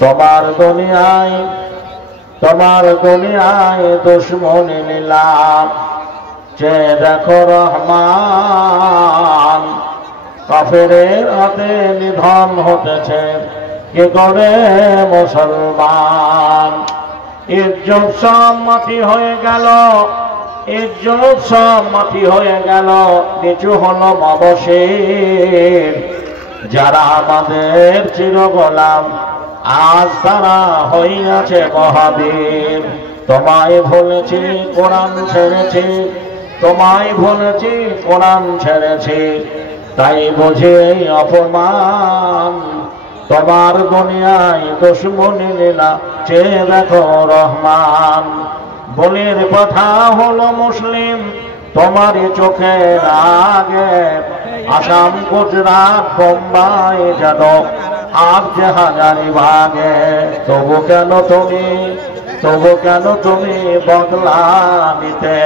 তোমার দুনিয়ায় দুশ্মনী নিলাম, যে দেখো রহমান। কাফেরের হাতে নিধন হতেছে কি করে মুসলমান। ইজ্জত সব মাটি হয়ে গেল, ইজ্জত সব মাটি হয়ে গেল, নিচু হলো মাবশের। যারা আমাদের চিরগোলাম আজ তারা হইয়াছে মহাবীর। তোমায় ভুলেছি কোরআন ছেড়েছি, তোমায় ভুলেছি কোরআন ছেড়েছি, তাই বুঝে অপমান। তোমার দুনিয়ায় দুশ্মনী লীলা চেয়ে দেখো রহমান। বলির কথা হলো মুসলিম তোমারই চোখে আগে, আসাম গুজরাট বোম্বাই যেন আর যে হাজারি ভাগে। তবু কেন তুমি বদলা নিতে,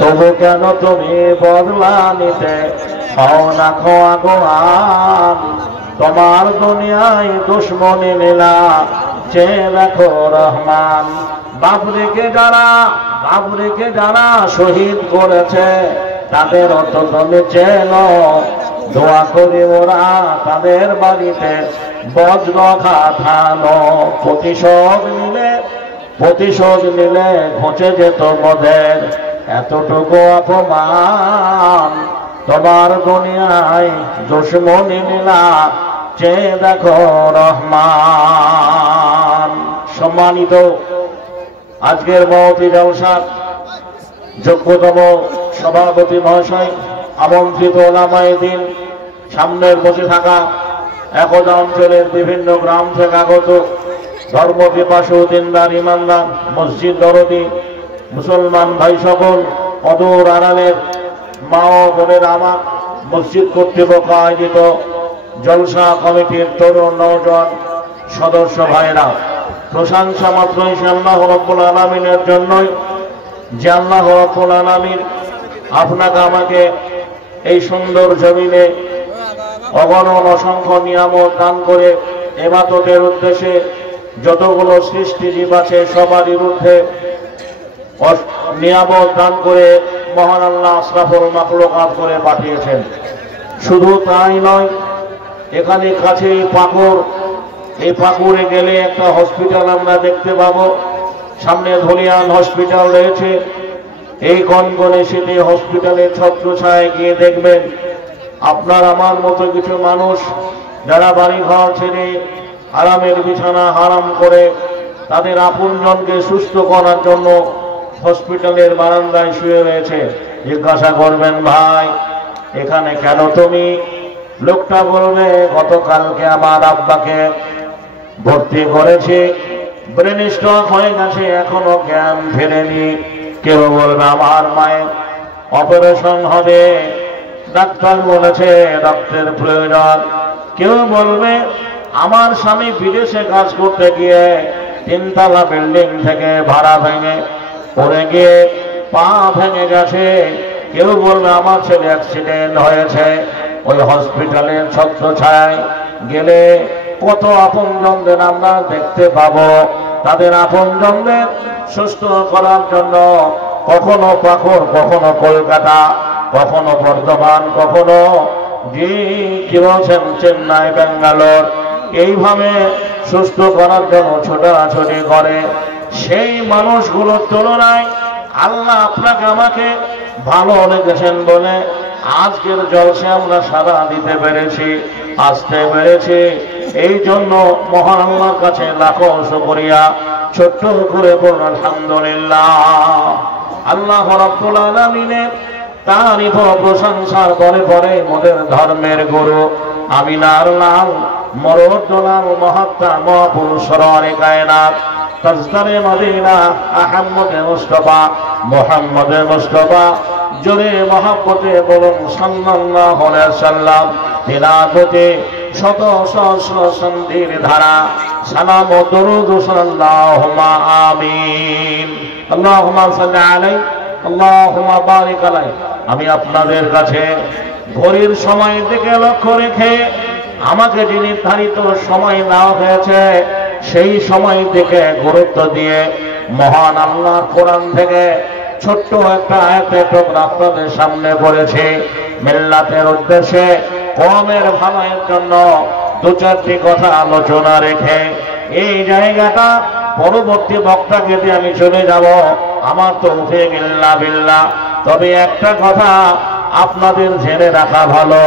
তবু কেন তুমি বদলা নিতে হও না খোয়া গোয়ান। তোমার দুনিয়ায় দুশ্মনী লীলা চেয়ে দেখো রহমান। বাবরিকে যারা শহীদ করেছে তাদের অর্থ তুমি চেনো। দোয়া করি ওরা তাদের বাড়িতে বজ্র খাথানো। প্রতিশোধ নিলে ঘুচে যেত মোদের এতটুকু অপমান। তোমার দুনিয়ায় দুশ্মনী লীলা চেয়ে দেখো রহমান। সম্মানিত আজকের মহতি জলসার যোগ্যতম সভাপতি মহাশয়, আমন্ত্রিত ওলামায়ে দ্বীন, সামনের বসে থাকা একদা অঞ্চলের বিভিন্ন গ্রাম থেকে আগত ধর্মপিপাসু দিনদার ইমানদার মসজিদ দরদি মুসলমান ভাই সকল, অদূর আড়ালের মা ও বোনের আমার, মসজিদ কর্তৃপক্ষ আয়োজিত জলসা কমিটির তরুণ নওজোয়ান সদস্য ভাইরা, প্রশংসা মাত্রই আল্লাহ রাব্বুল আলামিনের জন্যই, যে আল্লাহ রাব্বুল আলামিন আপনাকে আমাকে এই সুন্দর জমিনে অগণন অসংখ্য নিয়ামত দান করে ইবাদতের উদ্দেশ্যে যতগুলো সৃষ্টিজীব আছে সবারই ঊর্ধ্বে নিয়ামত দান করে মহান আল্লাহ আশরাফুল মাখলুকাত করে পাঠিয়েছেন। শুধু তাই নয়, এখানে কাছে এই পাকুড়ে গেলে একটা হসপিটাল আমরা দেখতে পাবো। সামনে ধলিয়ান হসপিটাল রয়েছে। এই গনগনে শীতে হসপিটালের ছত্রছায়ায় গিয়ে দেখবেন আপনার আমার মতো কিছু মানুষ যারা বাড়ি ঘর ছেড়ে আরামের বিছানা হারাম করে তাদের আপনজনকে সুস্থ করার জন্য হসপিটালের বারান্দায় শুয়ে রয়েছে। জিজ্ঞাসা করবেন, ভাই এখানে কেন তুমি? লোকটা বলবে, গতকালকে আমার আব্বাকে ভর্তি করেছে, ব্রেন স্ট্রোক হয়ে গেছে, এখনো জ্ঞান ফেরেনি। কেউ বলবে, আমার মায়ের অপারেশন হবে, ডাক্তার বলেছে রক্তের প্রয়োজন। কেউ বলবে, আমার স্বামী বিদেশে কাজ করতে গিয়ে 3 তলা বিল্ডিং থেকে ভাড়া ভেঙে পড়ে গিয়ে পা ভেঙে গেছে। কেউ বলবে, আমার ছেলে অ্যাক্সিডেন্ট হয়েছে। ওই হসপিটালের ছত্রছায়ায় গেলে কত আপনজনদের আমরা দেখতে পাবো। তাদের আপনজনদের সুস্থ করার জন্য কখনো পাকুড়, কখনো কলকাতা, কখনো বর্ধমান, কখনো কি বলছেন চেন্নাই, ব্যাঙ্গালোর, এইভাবে সুস্থ করার জন্য ছোটাছুটি করে। সেই মানুষগুলোর তুলনায় আল্লাহ আপনাকে আমাকে ভালো লেগেছেন বলে আজকের জলসে আমরা সাড়া দিতে পেরেছি, আসতে পেরেছি। এই জন্য মহান আল্লাহর কাছে লাখো শুকরিয়া। ছোট্ট করে বলুন আলহামদুলিল্লাহ। আল্লাহ রাব্বুল আলামিনের তারিফ ও প্রশংসার পরে পরে মোদের ধর্মের গুরু আমিনার লাল মরদুলাল মহাত্মা মহাপুরুষ সরওয়ারে কায়নাত তাজদারে মদিনা আহমদে মুস্তাফা মুহাম্মদে মুস্তাফা জোরে মহব্বতে বলুন সাল্লাল্লাহু আলাইহি ওয়াসাল্লাম। তিলাওয়াতে শত সহস্র সন্ধির ধারা সালাম ও দরুদ সাল্লাল্লাহুম্মা আমিন। আল্লাহুম্মা সাল্লি আলাইহি আল্লাহুম্মা বারিক আলাইহি। আমি আপনাদের কাছে ঘড়ির সময়ের দিকে লক্ষ্য রেখে আমাকে যে নির্ধারিত সময় দেওয়া হয়েছে সেই সময় দিকে গুরুত্ব দিয়ে মহান আল্লাহর কোরআন থেকে ছোট্ট একটা আয়াতের টুকরা আপনাদের সামনে পড়েছে। মিল্লাতের উদ্দেশ্যে, কওমের ভালোর জন্য দু চারটি কথা আলোচনা রেখে এই জায়গাটা পরবর্তী বক্তাকে দিয়ে আমি চলে যাব। আমার তৌফিক ইল্লা বিল্লাহ। তবে একটা কথা আপনাদের জেনে রাখা ভালো,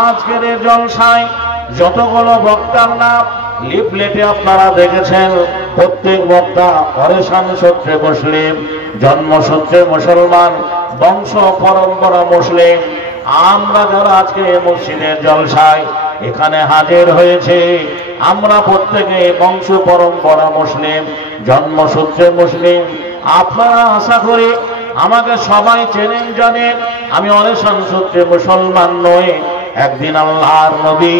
আজকের এই জলসায় যতগুলো বক্তার নাম লিফলেটে আপনারা দেখেছেন, প্রত্যেক বক্তা পরেশান সূত্রে মুসলিম, জন্মসূত্রে মুসলমান, বংশ পরম্পরা মুসলিম। আমরা যারা আজকে এই মসজিদের জলসায় এখানে হাজির হয়েছে, আমরা প্রত্যেকে বংশ পরম্পরা মুসলিম, জন্মসূত্রে মুসলিম। আপনারা আশা করি আমাকে সবাই চেনেন, জানেন আমি অনেশন সূত্রে মুসলমান নই। একদিন আল্লাহর নবী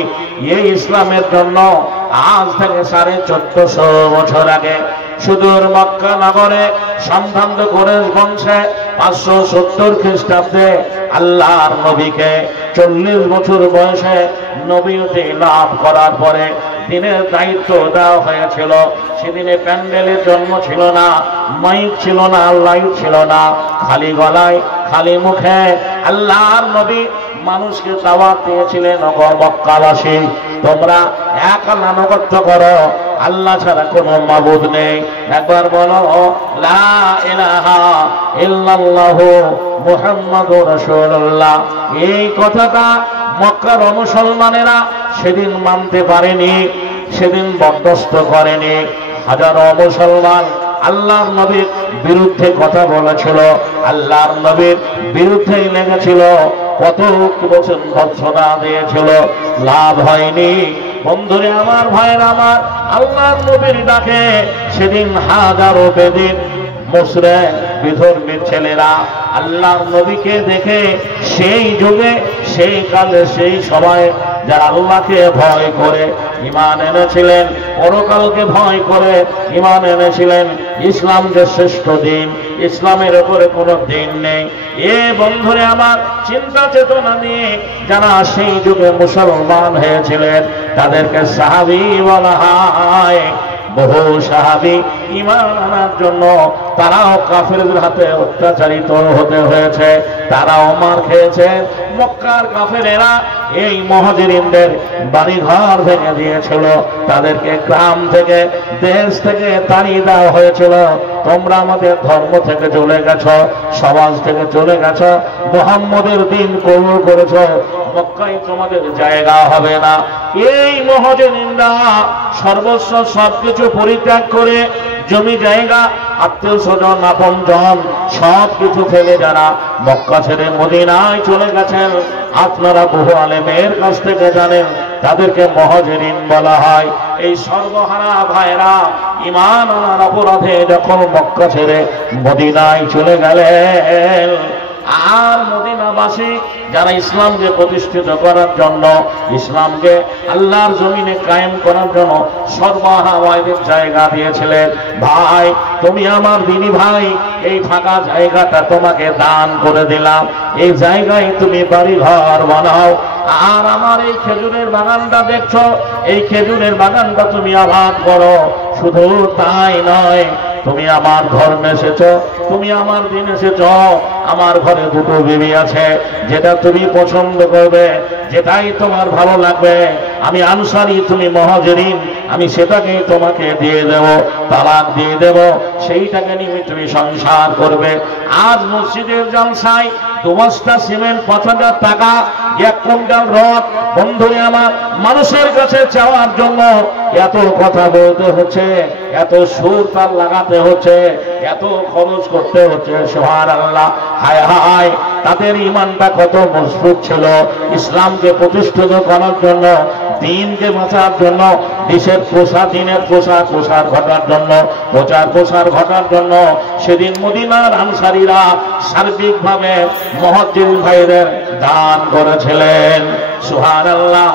এই ইসলামের জন্য আজ থেকে 1450 বছর আগে সুদূর মক্কা নগরে সম্ভ্রান্ত কুরাইশ বংশে 570 খ্রিস্টাব্দে আল্লাহর নবীকে 40 বছর বয়সে নবীয়তি লাভ করার পরে দিনের দায়িত্ব দেওয়া হয়েছিল। সেদিনে প্যান্ডেলের জন্ম ছিল না, মাইক ছিল না, লাইট ছিল না, খালি গলায় খালি মুখে আল্লাহর নবী মানুষকে দাওয়াত দিয়েছিলেন, মক্কাবাসী তোমরা এক আল্লাহ আনুগত্য করো, আল্লাহ ছাড়া কোনো মাবুদ নেই। একবার বলো লা ইলাহা ইল্লাল্লাহু মুহাম্মাদুর রাসূলুল্লাহ। এই কথাটা মক্কার মুসলমানেরা সেদিন মানতে পারেনি, সেদিন বরদাস্ত করেনি। হাজারো মুসলমান আল্লাহর নবীর বিরুদ্ধে কথা বলেছিল, আল্লাহর নবীর বিরুদ্ধে লেগেছিল, কত বছর ভৎসনা দিয়েছিল, লাভ হয়নি। বন্ধুরে আমার, ভাইয়ের আমার, আল্লাহর নবীর ডাকে সেদিন হাজারো বেদিন মুশরিক বিধর্মীর ছেলেরা আল্লাহর নবীকে দেখে সেই যুগে, সেই কালে, সেই সময়ে যারা আল্লাহকে ভয় করে ঈমান এনেছিলেন, পরকালকে ভয় করে ঈমান এনেছিলেন, ইসলাম যে শ্রেষ্ঠ দিন, ইসলামের উপরে কোনো দিন নেই। এ বন্ধুরে আমার, চিন্তা চেতনা নিয়ে যারা সেই যুগে মুসলমান হয়েছিলেন তাদেরকে সাহাবী বলা হয়। বহু সাহাবী ঈমান আনার জন্য তারাও কাফেরদের হাতে অত্যাচারিত হতে হয়েছে, তারাও মার খেয়েছে। মক্কার কাফেরেরা এই মুহাজিরিনদের বাড়িঘর ভেঙে দিয়েছিল, তাদেরকে গ্রাম থেকে, দেশ থেকে তাড়িয়ে দেওয়া হয়েছিল। তোমরা আমাদের ধর্ম থেকে চলে গেছো, সমাজ থেকে চলে গেছো, মুহাম্মদের দিন কবুল করেছো, মক্কায় তোমাদের জায়গা হবে না। এই মুহাজিরিনরা সর্বস্ব সবকিছু পরিত্যাগ করে জমি জায়গা, আত্মীয় স্বজন, আপনজন সবকিছু ফেলে যারা মক্কা ছেড়ে মদিনায় চলে গেছেন, আপনারা বহু আলেমের কাছ থেকে জানেন তাদেরকে মুহাজিরিন বলা হয়। এই সর্বহারা ভাইরা ঈমান আনার অপরাধে যখন মক্কা ছেড়ে মদিনায় চলে গেলেন, আর মদিনাবাসী যারা ইসলামকে প্রতিষ্ঠিত করার জন্য, ইসলামকে আল্লাহর জমিনে কায়েম করার জন্য সর্বহারাদের জায়গা দিয়েছিলেন। ভাই তুমি আমার দিনী ভাই, এই ফাঁকা জায়গাটা তোমাকে দান করে দিলাম, এই জায়গায় তুমি বাড়ি ঘর বানাও। আর আমার এই খেজুরের বাগানটা দেখছো, এই খেজুরের বাগানটা তুমি আবাদ করো। শুধু তাই নয়, তুমি আমার ধর্মে এসেছো, তুমি আমার দিন এসেছো, আমার ঘরে দুটো বিবি আছে, যেটা তুমি পছন্দ করবে, যেটাই তোমার ভালো লাগবে, আমি আনসারী, তুমি মুহাজিরিন, আমি সেটাকেই তোমাকে দিয়ে দেব, তালাক দিয়ে দেব, সেইটাকে নিয়ে তুমি সংসার করবে। আজ মসজিদের জলসায় 2 বস্তা সিমেন্ট 5,000 টাকা, 1 কুইন্টাল রড, বন্ধুরে আমার, মানুষের কাছে চাওয়ার জন্য এত কথা বলতে হচ্ছে, এত সুর তাল লাগাতে হচ্ছে, এত খরচ করতে হচ্ছে। সুবহানাল্লাহ, হায় হায়, তাদের ঈমানটা কত মজবুত ছিল। ইসলামকে প্রতিষ্ঠিত করার জন্য, দিনকে বাঁচার জন্য, দেশের প্রসার, দিনের প্রসার ঘটার জন্য, প্রচার ঘটার জন্য সেদিন মদিনার আনসারীরা সার্বিকভাবে মুহাজিরিন ভাইদের দান করেছিলেন। সুবহানাল্লাহ,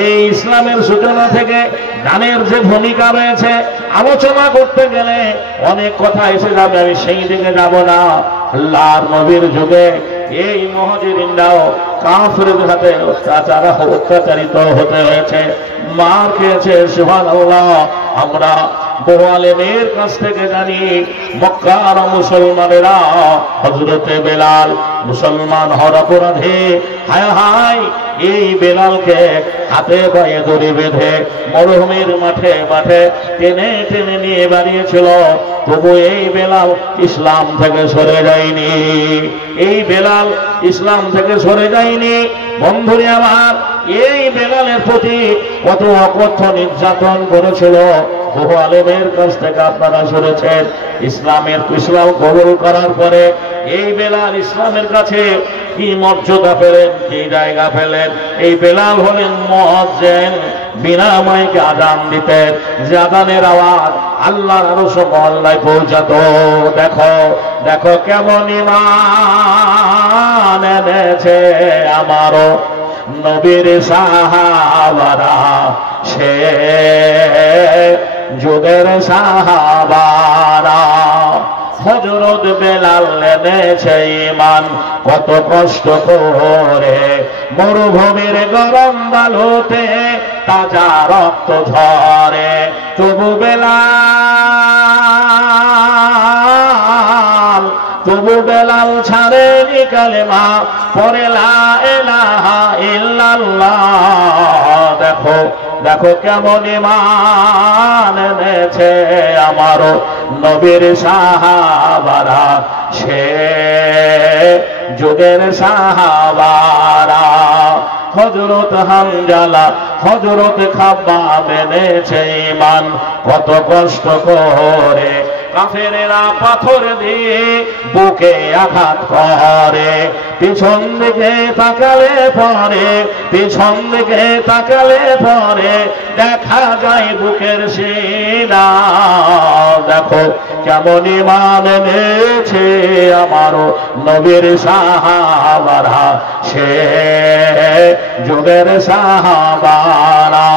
এই ইসলামের সূচনা থেকে দানের যে ভূমিকা রয়েছে, আলোচনা করতে গেলে অনেক কথা এসে যাবে, আমি সেই দিকে যাব না। আল্লাহর নবীর যুগে এই মুহাজিরিনরাও কাফেরদের হাতে অত্যাচারিত হতে হয়েছে, মার খেয়েছে। সুবহানাল্লাহ, আমরা বহু আলেমের কাছ থেকে জানি মক্কার মুসলমানেরা হযরতে বেলাল মুসলমান হওয়ার অপরাধে হায় হায় এই বেলালকে হাতে পায়ে দড়ি বেঁধে মরুভূমির মাঠে মাঠে টেনে টেনে নিয়ে বাড়িয়েছিল। তবু এই বেলাল ইসলাম থেকে সরে যায়নি, এই বেলাল ইসলাম থেকে সরে যায়নি। বন্ধুরে আমার, এই বেলালের প্রতি কত অকথ্য নির্যাতন করেছিল বহু আলেমের কাছ থেকে আপনারা শুনেছেন। ইসলাম কবুল করার পরে এই বেলাল ইসলামের কাছে কি মর্যাদা পেলেন, কি জায়গা পেলেন। এই বেলাল হলেন মুয়াজ্জিন, বিনা মাইকে আযান দিতেন, যে আযানের আওয়াজ আল্লাহর আরশ মহল্লায় পৌঁছাতো। দেখো দেখো কেমন ঈমান এনেছে আমারও নবীর সাহাবারা, সে যুগের সাহাবারা। হযরত বেলাল এনেছে ঈমান কত কষ্ট করে, মরুভূমির গরম বালুতে তাজা রক্ত ঝরে। তবু বেলাল ছাড়েনি কালেমা, পড়ে লা ইলাহা ইল্লাল্লাহ। দেখো দেখো কেমন ঈমান এনেছে আমারও নবীর সাহাবারা, সে যুগের সাহাবারা। হযরত হানজালা হযরত খাব্বাব এনেছে ঈমান কত কষ্ট করে, কাফেরেরা পাথর দিয়ে বুকে আঘাত করে। পিছন দিকে তাকালে পরে, পিছন দিকে তাকালে পরে দেখা যায় বুকের সিনা। দেখো কেমন ঈমান এনেছে আমারও নবীর সাহাবারা, সে যুগের সাহাবারা।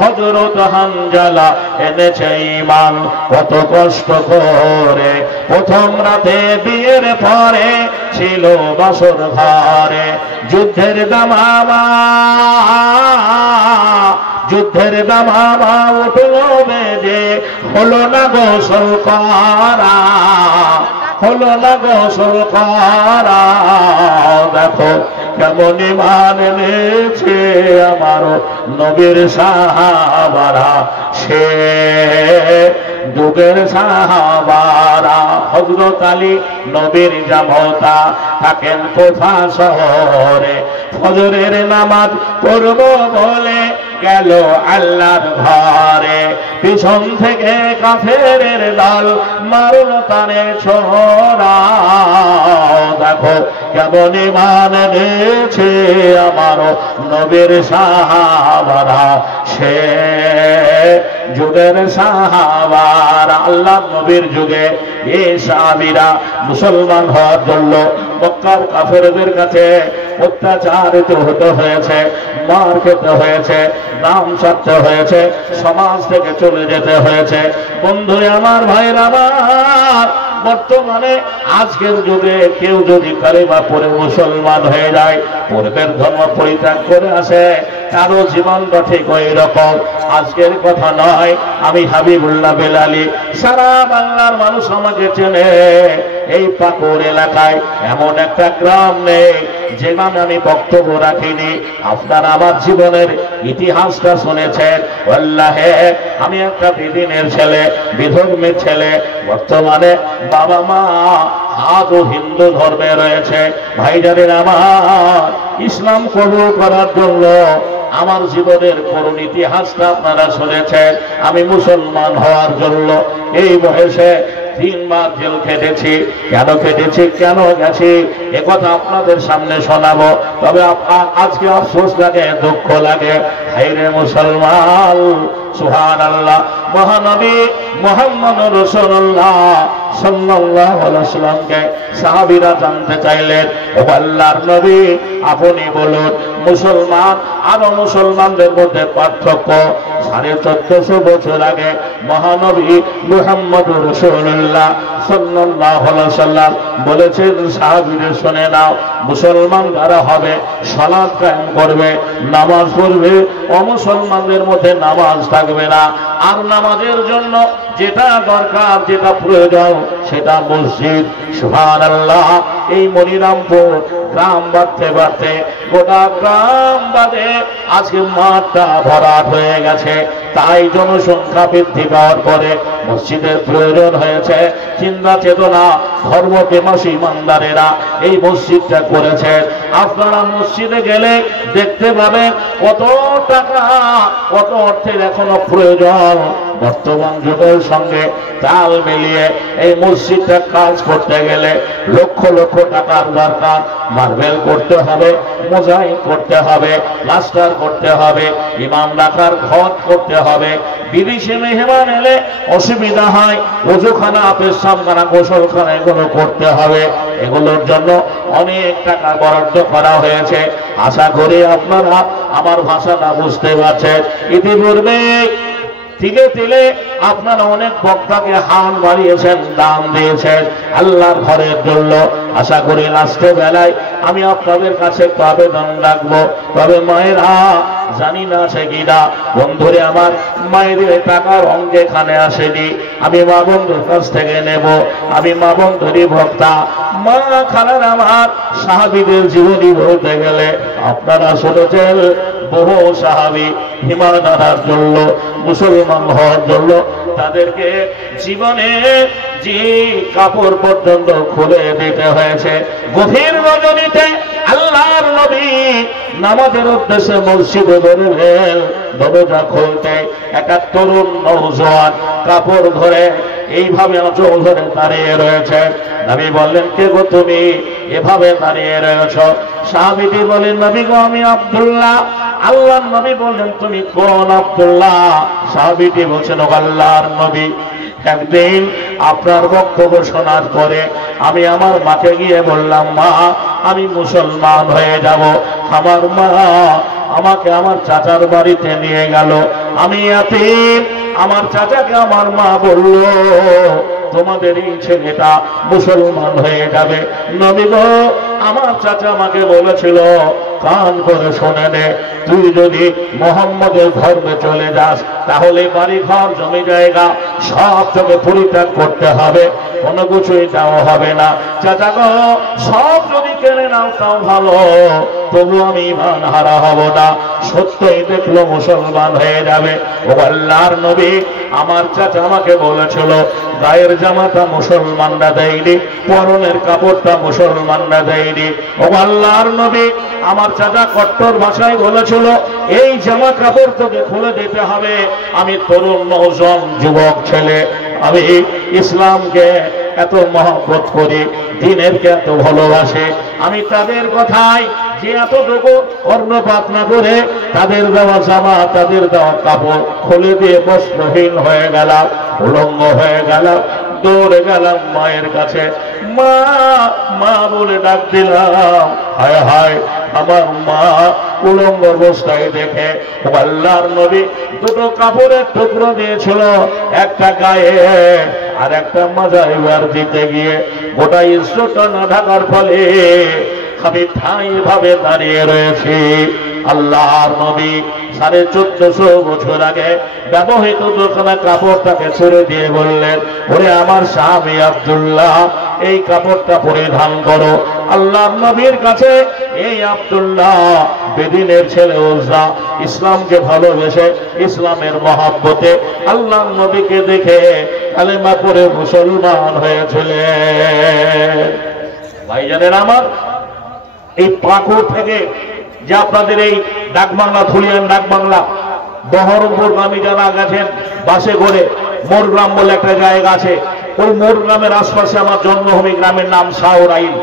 হযরত হানজালা এনেছে ঈমান কত কষ্ট করে, প্রথম রাতে বিয়ের পরে ছিল বাসর ঘরে। যুদ্ধের দামামা উঠল বেজে, হলো না গোসল করা, হলো না গোসল করা। দেখো কেমন ঈমান এনেছে আমারও নবীর সাহাবারা, সে যুগের সাহাবারা। হযরত আলী নবীর জামতা থাকেন কোফা শহরে, ফজরের নামাজ পড়ব বলে গেল আল্লাহর ঘরে। পিছন থেকে কাফেরের দল মারল তারে ছোরা। দেখো কেমন ঈমান এনেছে আমারও নবীর সাহাবারা, সে যুগের সাহাবারা। আল্লাহ নবীর যুগে এই সাহাবীরা মুসলমান হওয়ার জন্য মক্কার কাফেরদের কাছে অত্যাচারিত হতে হয়েছে, মার খেতে হয়েছে, নাম ছাড়তে হয়েছে, সমাজ থেকে চলে যেতে হয়েছে। বন্ধু আমার, ভাইরা আমার, বর্তমানে আজকের যুগে কেউ যদি কালেমা পড়ে মুসলমান হয়ে যায়, পূর্বের ধর্ম পরিত্যাগ করে আসে, কারো জীবনটা ঠিক ওই রকম। আজকের কথা নয়, আমি হাবিবুল্লাহ বেলালী, সারা বাংলার মানুষ আমাকে চেনে। এই পাকুড় এলাকায় এমন একটা গ্রাম নেই যেখানে আমি বক্তব্য রাখিনি। আপনারা আমার জীবনের ইতিহাসটা শুনেছেন। আল্লাহে, আমি একটা বিদিনের ছেলে, বিধর্মীর ছেলে। বর্তমানে বাবা মা আজও হিন্দু ধর্মে রয়েছে। ভাইজানের আমার, ইসলাম কবুল করার জন্য আমার জীবনের করুণ ইতিহাসটা আপনারা শুনেছেন। আমি মুসলমান হওয়ার জন্য এই বয়সে 3 মাস জেল খেটেছি। কেন খেটেছি, কেন গেছি, একথা আপনাদের সামনে শোনাবো। তবে আজকে আফসোস লাগে, দুঃখ লাগে। হায়রে মুসলমান, সুবহানাল্লাহ। মহানবী মুহাম্মদুর রাসূলুল্লাহ সাল্লাল্লাহু আলাইহি ওয়াসাল্লামকে সাহাবীরা জানতে চাইলেন, ও আল্লাহর নবী, আপনি বলুন মুসলমান আর মুসলমানদের মধ্যে পার্থক্য। 1450 বছর আগে মহানবী মুহাম্মদুর রাসূলুল্লাহ সাল্লাল্লাহু আলাইহি ওয়াসাল্লাম বলেছেন, সাহাবীদের শুনে নাও, মুসলমান যারা হবে সালাত কায়েম করবে, নামাজ পড়বে, অমুসলমানদের মধ্যে নামাজ থাকবে না। আর নামাজের জন্য যেটা দরকার, যেটা প্রয়োজন, সেটা মসজিদ। সুবহানাল্লাহ। এই মনিরামপুর গ্রাম বাড়তে বাড়তে গোটা গ্রাম বাদে আজকে মাঠটা ভরাট হয়ে গেছে। তাই জনসংখ্যা বৃদ্ধি পাওয়ার পরে মসজিদের প্রয়োজন হয়েছে। চিন্তা চেতনা ধর্মপ্রেমী ইমানদারেরা এই মসজিদটা করেছে। আপনারা মসজিদে গেলে দেখতে পাবেন কত টাকা, কত অর্থের এখনো প্রয়োজন। বর্তমান যুগের সঙ্গে তাল মিলিয়ে এই মসজিদটা কাজ করতে গেলে লক্ষ লক্ষ টাকার দরকার। মার্বেল করতে হবে, মোজাইক করতে হবে, প্লাস্টার করতে হবে, ইমাম রাখার ঘর করতে হবে। বিদেশি মেহমান এলে অসুবিধা হয়, ওযুখানা, পেশাবখানা, গোসলখানা এগুলো করতে হবে। এগুলোর জন্য অনেক টাকা বরাদ্দ করা হয়েছে। আশা করি আপনারা আমার ভাষাটা বুঝতে পারছেন। ইতিপূর্বে তিলে তিলে আপনারা অনেক বক্তাকে হাত বাড়িয়েছেন, দান দিয়েছেন আল্লাহর ঘরের জন্য। আশা করি লাস্টে বেলায় আমি আপনাদের কাছে একটু আবেদন রাখবো। তবে মায়েরা, জানি না সে কিনা, বন্ধুরে আমার, মায়েদের টাকার অঙ্গে এখানে আসেনি। আমি মা বন্ধুর কাছ থেকে নেব। আমি মা বন্ধুরই ভক্তা। মা খালার আমার সাহাবীদের জীবনী বলতে গেলে আপনারা শুনেছেন, বহু সাহাবী ঈমান আনার জন্য, মুসলমান হওয়ার জন্য তাদেরকে জীবনে যে কাপড় পর্যন্ত খুলে দিতে হয়েছে। গভীর রজনীতে আল্লাহর নবী নামাজের উদ্দেশ্যে মসজিদে বেরোলেন। দরজা খুলতে একটা তরুণ নওজোয়ান কাপড় ধরে এইভাবে আঁচল ধরে দাঁড়িয়ে রয়েছে। নবী বললেন, কে গো তুমি এভাবে দাঁড়িয়ে রয়েছ? সাহাবীটি বলেন, নবী গো, আমি আব্দুল্লাহ। আল্লাহর নবী বললেন, তুমি কোন আব্দুল্লাহ? সাহাবীটি বলছেন, ও আল্লাহর নবী, একদিন আপনার বক্তব্য শোনার পরে আমি আমার মাকে গিয়ে বললাম, মা, আমি মুসলমান হয়ে যাব। আমার মা আমাকে আমার চাচার বাড়িতে নিয়ে গেল। আমি এতিম। আমার চাচাকে আমার মা বলল, তোমাদের এই ছেলেটা মুসলমান হয়ে যাবে। নবী গো, আমার চাচা আমাকে বলেছিল, কান করে শোনে নে, তুই যদি মোহাম্মদের ধর্মে চলে যাস তাহলে বাড়ি ঘর জমি জায়গা সব তোকে পরিত্যাগ করতে হবে, কোনো কিছুই দেওয়া হবে না। চাচা গো, সব যদি কেড়ে নাও তাও ভালো, তবু আমি ইমান হারা হব না। সত্যই দেখলো মুসলমান হয়ে যাবে। ও আল্লাহর নবী, আমার চাচা আমাকে বলেছিল, গায়ের জামাটা মুসলমানরা দেয়নি, পরনের কাপড়টা মুসলমানরা দেয়নি। ও আল্লাহর নবী, আমার চাচা কট্টর ভাষায় বলেছিল, এই জামা কাপড় তোকে খুলে দিতে হবে। আমি তরুণ নওজোয়ান যুবক ছেলে, আমি ইসলামকে এত মহব্বত করি, দ্বীনকে এত ভালোবাসে। আমি তাদের কথায় যে এতটুকু কর্ণপাত না করে তাদের দেওয়া জামা, তাদের দেওয়া কাপড় খুলে দিয়ে বস্ত্রহীন হয়ে গেলাম, উলঙ্গ হয়ে গেলাম। দৌড়ে গেলাম মায়ের কাছে, মা, মা বলে ডাক দিলাম। হায় হায়, আমার মা উলঙ্গ অবস্থায় দেখে আল্লাহর নবী দুটো কাপড়ের টুকরো দিয়েছিল, একটা গায়ে আর একটা মাজায় বার দিতে গিয়ে গোটা ইজ্জতটা না ঢাকার ফলে আমি ঠাঁই ভাবে দাঁড়িয়ে রয়েছি। আল্লাহর নবী 1450 বছর আগে ব্যবহৃত দুখানা কাপড়টাকে ছেড়ে দিয়ে বললেন, ওরে আমার স্বামী আব্দুল্লাহ, এই কাপড়টা পরিধান করো। আল্লাহর নবীর কাছে এই আব্দুল্লাহ বেদিনের ছেলে উযা ইসলামকে ভালোবেসে, ইসলামের মহব্বতে আল্লাহর নবীকে দেখে কালেমা পড়ে মুসলমান হয়েছিলেন। ভাইজানেরা আমার, এই পাকুড় থেকে যে আপনাদের এই ডাকবাংলা, ধুলিয়ান ডাকবাংলা, বহরমপুরগামী যারা গেছেন বাসে করে, মোরগ্রাম বলে একটা জায়গা আছে, ওই মোরগ্রামের আশপাশে আমার জন্মভূমি, গ্রামের নাম শাহরাইল।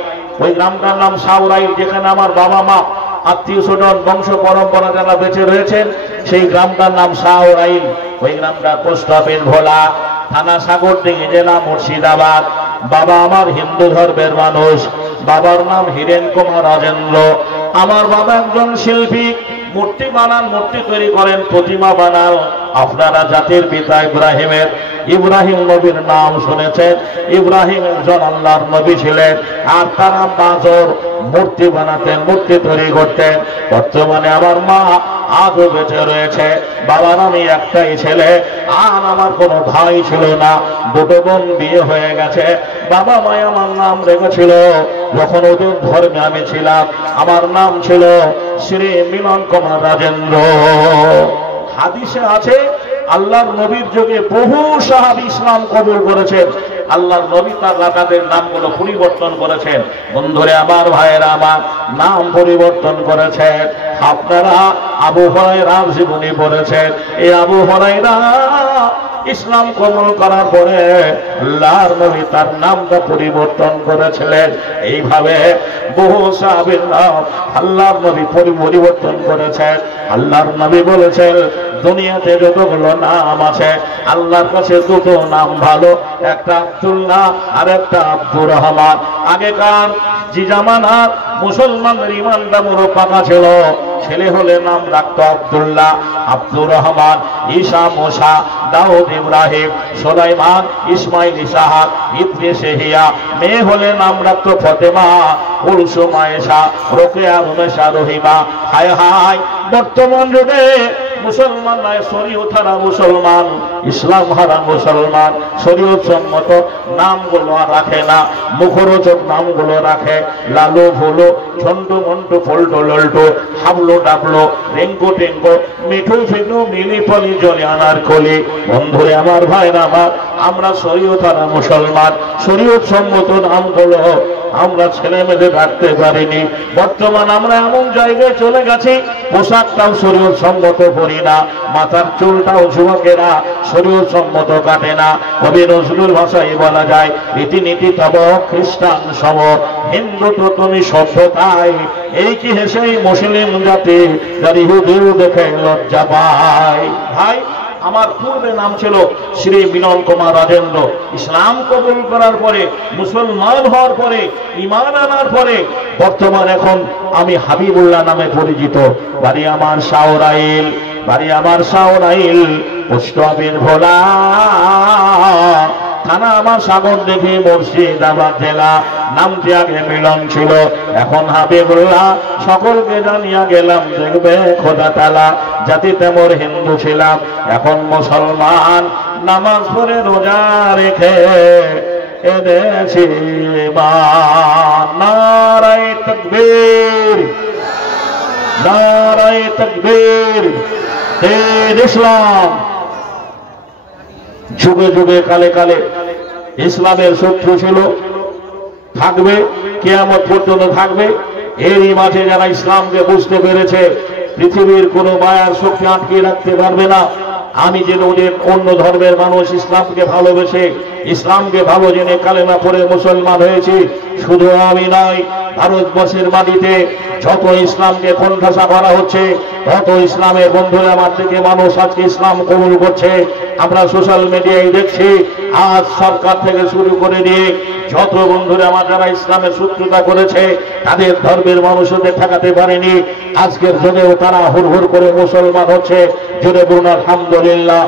ওই গ্রামটার নাম শাহরাইল, যেখানে আমার বাবা মা, আত্মীয় স্বজন, বংশ পরম্পরা যারা বেঁচে রয়েছেন, সেই গ্রামটার নাম শাহরাইল। ওই গ্রামটা পোস্ট অফিস ভোলা, থানা সাগরদিঘি, জেলা মুর্শিদাবাদ। বাবা আমার হিন্দু ধর্মের মানুষ, বাবার নাম হিরেন কুমার রাজেন্দ্র। আমার বাবা একজন শিল্পী, মূর্তি বানান, মূর্তি তৈরি করেন, প্রতিমা বানান। আপনারা জাতির পিতা ইব্রাহিম নবীর নাম শুনেছেন। ইব্রাহিম একজন আল্লাহর নবী ছিলেন, আর তারা বাজর মূর্তি বানাতেন, মূর্তি তৈরি করতেন। বর্তমানে আমার মা আজও বেঁচে রয়েছে। বাবার আমি একটাই ছেলে, আর আমার কোনো ভাই ছিল না, দুটো বোন বিয়ে হয়ে গেছে। বাবা মায় আমার নাম রেখেছিল, যখন ওদের ধর্মে আমি ছিলাম, আমার নাম ছিল শ্রী মিলন কুমার রাজেন্দ্র। হাদিসে আছে আল্লাহর নবীর যুগে বহু সাহাবী ইসলাম কবুল করেছেন। আল্লাহর নবী তাদের নামগুলো পরিবর্তন করেছেন। বন্ধুরে আমার, ভাইয়েরা আমার, নাম পরিবর্তন করেছেন। আপনারা আবু হুরায়রার জীবনী পড়েছেন। এই আবু হুরায়রা ইসলাম কবুল করার পরে আল্লাহর নবী তার নামটা পরিবর্তন করেছিলেন। এইভাবে বহু সাহাবীর নাম আল্লাহর নবী পরিবর্তন করেছেন। আল্লাহর নবী বলেছেন, দুনিয়াতে যতগুলো নাম আছে আল্লাহর কাছে দুটো নাম ভালো, একটা আব্দুল্লাহ আর একটা আব্দুর রহমান। আগেকার যে জামানার মুসলমানদের ইমানটা বড় পাকা ছিল, ছেলে হলে নাম রাখতো আব্দুল্লাহ, আব্দুর রহমান, ঈসা মুসা, দাউদ ইব্রাহিম, সুলাইমান, ইসমাইল ইসহাক, ইদ্রিস ইহইয়া। মেয়ে হলে নাম রাখতো ফাতেমা, কুলসুম আয়েশা, রোকেয়া রুমেশা রহিমা। হায় হায়, বর্তমান যুগে মুসলমান নয়, শরীয়ত হারা মুসলমান, ইসলাম হারা মুসলমান। শরীয়ত সম্মত নামগুলো রাখে না, মুখরোচক নামগুলো রাখে। লালু ভুলু, ঝন্টু মন্টু, ফল্টু লল্টু, হাবলু ডাবলু, রেঙ্কু টেঙ্কু, মিঠু ফিটু, মিলি পলি, জলি আনার কলি। বন্ধুরে আমার, ভাইরা আমার, আমরা শরীয়ত হারা মুসলমান। শরীয়ত সম্মত নামগুলো আমরা ছেলে মেয়েদের রাখতে পারিনি। বর্তমান আমরা এমন জায়গায় চলে গেছি, পোশাকটাও শরীয়ত সম্মত করি না, মাথার চুলটাও যুবকেরা শরীয়ত সম্মত কাটে না। কবি নজরুল ভাষায় বলা যায়, রীতিনীতি তব খ্রিস্টান সম, হিন্দু তো তুমি সভ্যতায়। এই কি হেসেই মুসলিম জাতি যার ইহুদিও দেখে লজ্জা পায়। ভাই, আমার পূর্বে নাম ছিল শ্রী মিলন কুমার রাজেন্দ্র। ইসলাম কবুল করার পরে, মুসলমান হওয়ার পরে, ঈমান আনার পরে বর্তমান এখন আমি হাবিবুল্লাহ নামে পরিচিত। বাড়ি আমার শাওরাইল, বাড়ি আমার শাওরাইল, পোস্ট অফিস ভোলা, থানা আমার সাগর দেখি, মুর্শিদাবাদ জেলা। নামটি আগে মিলন ছিল, এখন হাবিবুল্লাহ। সকলকে জানিয়া গেলাম, দেখবে খোদা তাআলা জাতিতে মোর হিন্দু ছিলাম, এখন মুসলমান। নামাজ পড়ে রোজা রেখে এনেছি ঈমান। নারায়ে তাকবীর, নারায়ে তাকবীর, দিন ইসলাম। যুগে যুগে কালে কালে ইসলামের শত্রু ছিল, থাকবে, কিয়ামত পর্যন্ত থাকবে। এরই মাঝে যারা ইসলামকে বুঝতে পেরেছে, পৃথিবীর কোনো মায়ার শক্তি আটকে রাখতে পারবে না। আমি যে ওদের অন্য ধর্মের মানুষ ইসলামকে ভালোবেসে, ইসলামকে ভালো জেনে কালেমা পড়ে মুসলমান হয়েছি, শুধু আমি নয়, ভারতবর্ষের মাটিতে যত ইসলামকে কোণঠাসা করা হচ্ছে, তত ইসলামের বন্ধুরা আমার থেকে মানুষ আজকে ইসলাম কবুল করছে। আমরা সোশ্যাল মিডিয়ায় দেখছি, আজ সরকার থেকে শুরু করে দিয়ে যত বন্ধুরা আমার যারা ইসলামের শত্রুতা করেছে, তাদের ধর্মের মানুষদের ঠেকাতে পারেনি। আজকের যুগেও তারা হুড়হুড় করে মুসলমান হচ্ছে। জোরে বলুন আলহামদুলিল্লাহ।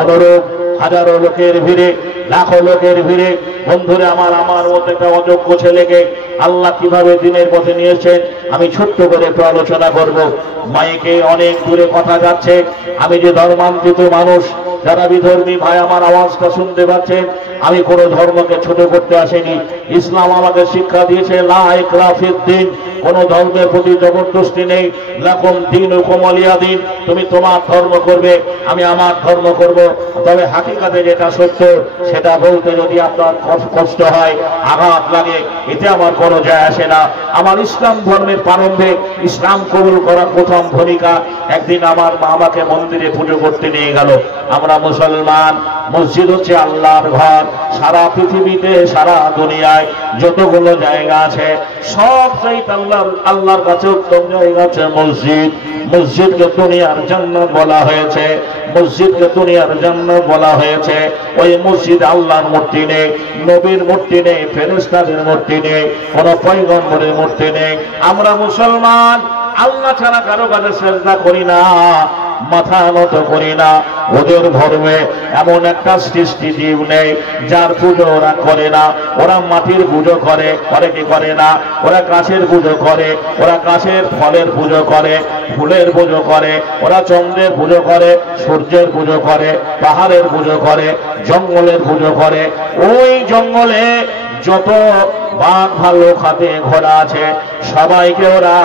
অনুরূপ হাজারো লোকের ভিড়ে, লাখো লোকের ভিড়ে বন্ধুরা আমার মধ্যে একটা অযোগ্য ছেলেকে আল্লাহ কিভাবে দিনের পথে নিয়েছেন আমি ছোট্ট করে একটু আলোচনা করব। মাইকে অনেক দূরে কথা যাচ্ছে, আমি যে ধর্মান্তরিত মানুষ, যারা বিধর্মী ভাই আমার আওয়াজটা শুনতে পাচ্ছেন, আমি কোনো ধর্মকে ছোট করতে আসিনি। ইসলাম আমাকে শিক্ষা দিয়েছে, লা ইকরাহা ফিদ্দীন, কোন ধর্মের প্রতি জবরদস্তি নেই। লাকুম দীনুকুম ওয়ালিয়া দীন, তুমি তোমার ধর্ম করবে, আমি আমার ধর্ম করব। তবে হাকিকাতে যেটা সত্য সেটা বলতে যদি আপনার কষ্ট হয়, আঘাত লাগে, এতে আমার কোনো যায় আসে না। আমার ইসলাম ধর্মের প্রারম্ভে ইসলাম কবুল করার প্রথম ভূমিকা, একদিন আমার মা আমাকে মন্দিরে পুজো করতে নিয়ে গেল। আমরা মুসলমান, মসজিদ হচ্ছে আল্লাহর ঘর। সারা পৃথিবীতে, সারা দুনিয়ায় যতগুলো জায়গা আছে, সব চাইতে আল্লাহর কাছে উত্তম জায়গা হচ্ছে মসজিদ। মসজিদকে দুনিয়ার জান্নাত বলা হয়েছে, মসজিদকে দুনিয়ার জান্নাত বলা হয়েছে। ওই মসজিদে আল্লাহর মূর্তি নেই, নবীর মূর্তি নেই, ফেরেশতাদের মূর্তি নেই, কোন পয়গম্বরের মূর্তি নেই। আমরা মুসলমান, আল্লাহ ছাড়া কারো কাছে সেজদা করি না। মাথা নত করি না। ওদের ধর্মে এমন একটা সৃষ্টি জীব নেই যার পুজো ওরা করে না। ওরা মাটির পুজো করে, করে কি করে না? ওরা গাছের পুজো করে, ওরা গাছের ফলের পুজো করে, ফুলের পুজো করে, ওরা চন্দ্রের পুজো করে, সূর্যের পুজো করে, পাহাড়ের পুজো করে, জঙ্গলের পুজো করে। ওই জঙ্গলে যত বাঘ ভাল্লুক হাতি ঘোড়া আছে সবাইকে ওরা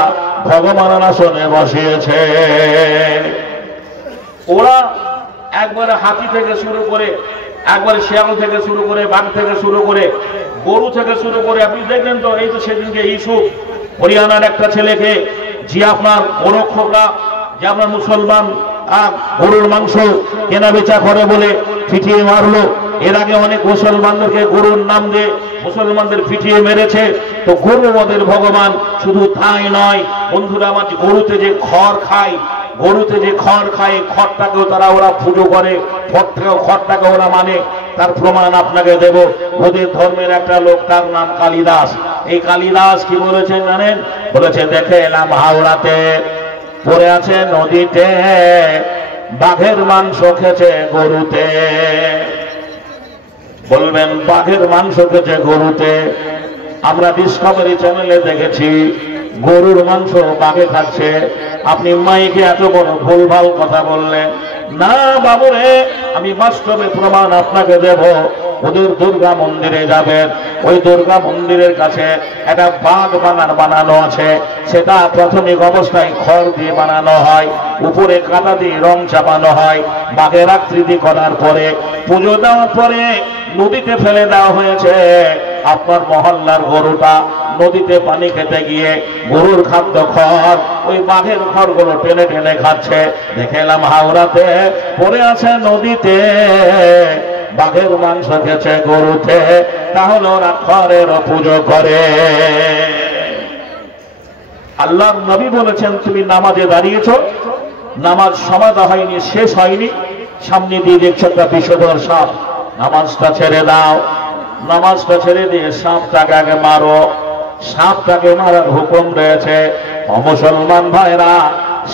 ভগবানের আসনে বসিয়েছে। ওরা একবারে হাতি থেকে শুরু করে, একবারে শিয়াল থেকে শুরু করে, বাঘ থেকে শুরু করে, গরু থেকে শুরু করে, আপনি দেখলেন তো এই তো সেদিনকে ইস্যু হরিয়ানার একটা ছেলেকে যে আপনার গোরক্ষকরা যে আপনার মুসলমান গরুর মাংস কেনা বেচা করে বলে পিটিয়ে মারলো। এর আগে অনেক মুসলমানদেরকে গরুর নাম দিয়ে মুসলমানদের পিটিয়ে মেরেছে। তো গরু ওদের ভগবান। শুধু তাই নয় বন্ধুরা আমার, গরুতে যে খড় খায়, গরুতে যে খড় খায়, খড়টাকেও তারা ওরা পুজো করে, খড়টাকে ওরা মানে। তার প্রমাণ আপনাকে দেব। ওদের ধর্মের একটা লোক, তার নাম কালিদাস। এই কালিদাস কি বলেছেন জানেন? বলেছে, দেখে এলাম হাওড়াতে পড়ে আছে নদীতে, বাঘের মাংস খেছে গরুতে। বলবেন বাঘের মাংস খেছে গরুতে? আমরা ডিসকভারি চ্যানেলে দেখেছি গরুর মাংস বাঘে খাচ্ছে। আপনি মাইকে এত বড় ভুলভাল কথা বললেন না বাবুরে। আমি বাস্তবে প্রমাণ আপনাকে দেব। ওদের দুর্গা মন্দিরে যাবেন, ওই দুর্গা মন্দিরের কাছে একটা বাঘ বানানো আছে। সেটা প্রাথমিক অবস্থায় খড় দিয়ে বানানো হয়, উপরে কাঁটা দিয়ে রং চাপানো হয়। বাঘের আকৃতি করার পরে পুজো দেওয়ার পরে নদীতে ফেলে দেওয়া হয়েছে। আপনার মহল্লার গরুটা নদীতে পানি খেতে গিয়ে গরুর খাদ্য খড় ওই বাঘের খড়গুলো টেনে টেনে খাচ্ছে। দেখে এলাম হাওড়াতে পড়ে আছে নদীতে, বাঘের মাংস খেছে গরুতে। তাহলে ওরা খড়ের পুজো করে। আল্লাহর নবী বলেছেন, তুমি নামাজে দাঁড়িয়েছ, নামাজ সমাধা হয়নি, শেষ হয়নি, সামনে দিয়ে দেখছো একটা বিষধর সাপ, নামাজটা ছেড়ে দাও। নামাজটা ছেড়ে দিয়ে সাপটাকে আগে মারো। সাপটাকে মারার হুকুম রয়েছে। মুসলমান ভাইরা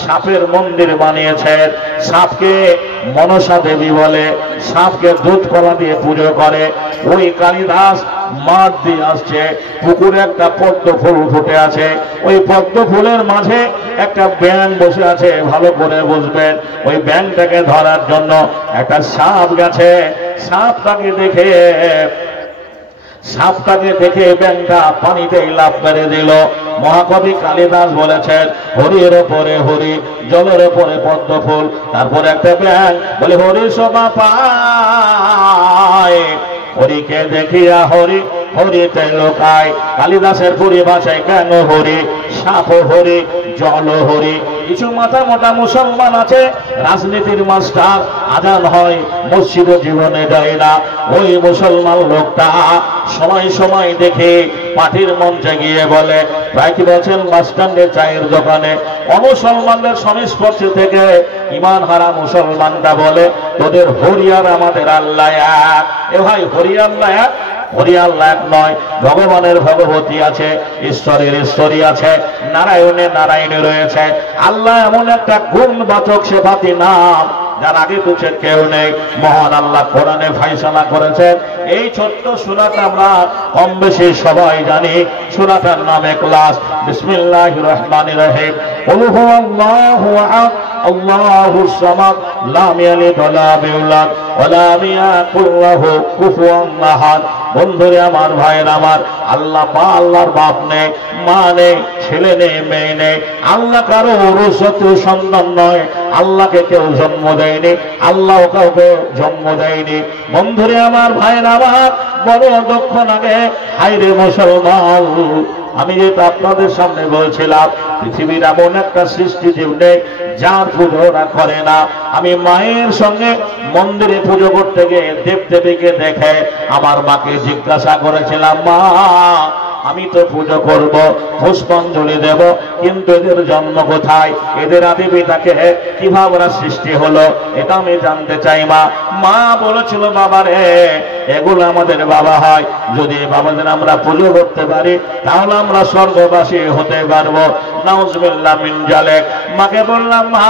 সাপের মন্দির বানিয়েছে। সাপকে মনসা দেবী বলে, সাপকে দুধ কলা দিয়ে পুজো করে। ওই কালিদাস মাঠ দিয়ে আসছে, পুকুরে একটা পদ্ম ফুল ফুটে আছে। ওই পদ্ম ফুলের মাঝে একটা ব্যাঙ বসে আছে। ভালো করে বুঝবেন, ওই ব্যাঙটাকে ধরার জন্য একটা সাপ গেছে। সাপটাকে দেখে ব্যাঙটা পানিতেই লাফ মেরে দিল। মহাকবি কালিদাস বলেছেন, হরির ওপরে হরি, জলের ওপরে পদ্ম ফুল। তারপরে একটা ব্যাঙ বলে, হরি শোভা পায়, হরিকে দেখিয়া হরি হরিতে লোকায়। কালিদাসের পরিভাষায় কেন হরি, সাপ হরি, জল হরি। কিছু মাথা মোটা মুসলমান আছে, রাজনীতির মাস্টার, আজান হয় মসজিদে জীবনে যায় না। ওই মুসলমান লোকটা সময় সময় দেখে পার্টির মঞ্চে গিয়ে বলে, প্রায় কি বলছেন বাস স্ট্যান্ডে চায়ের দোকানে অমুসলমানদের সংস্পর্শে থেকে ইমান হারা মুসলমানরা বলে, তোদের হরিয়ার আমাদের আল্লাহ এক। এ ভাই, হরি আল্লাহ এক? হরি আল্লাহ এক নয়। ভগবানের ভগবতী আছে, ঈশ্বরের ঈশ্বরী আছে, নারায়ণের নারায়ণী রয়েছে। আল্লাহ এমন একটা গুণবাচক সেবাতি নাম যার আগে তুছে কেউ নেই। মহান আল্লাহ কোরআনে ফায়সালা করেছেন। এই ছোট্ট সূরাটা আমরা কম বেশি সবাই জানি। সূরাটার নাম ইখলাস। বিসমিল্লাহির রহমানির রহিম। কুল হুয়াল্লাহু আহাদ আল্লাহুস সামাদ লাম ইয়ালিদ ওয়া লাম ইউলাদ ওয়া লাম ইয়াকুল লাহু কুফুয়ান আহাদ। বন্ধুরে আমার, ভাইয়ের আমার, আল্লাহ আল্লাহর বাপ নেই, মা নেই, ছেলে নেই, মেয়ে নেই। আল্লাহ কারো ওরসতে সন্তান নয়। আল্লাহকে কেউ জন্ম দেয়নি, আল্লাহ কাউকে জন্ম দেয়নি। বন্ধুরে আমার, ভাইয়ের আমার, বড় দুঃখ লাগে। হায়রে মুসলমান, আমি যেটা আপনাদের সামনে বলছিলাম, পৃথিবীর এমন একটা সৃষ্টি জীব নেই যার পুজো ওরা করে না। আমি মায়ের সঙ্গে মন্দিরে পুজো করতে গিয়ে দেবদেবীকে দেখে আমার মাকে জিজ্ঞাসা করেছিলাম, মা আমি তো পুজো করব, পুষ্পাঞ্জলি দেব, কিন্তু এদের জন্ম কোথায়, এদের আদি পিতাকে কিভাবে ওরা সৃষ্টি হলো, এটা আমি জানতে চাই মা। মা বলেছিল, বাবা রে, এগুলো আমাদের বাবা হয়। যদি বাবাদের আমরা পুজো করতে পারি তাহলে আমরা স্বর্গবাসী হতে পারবো। নাউজুবিল্লাহ মিন জালিক। মাকে বললাম, মা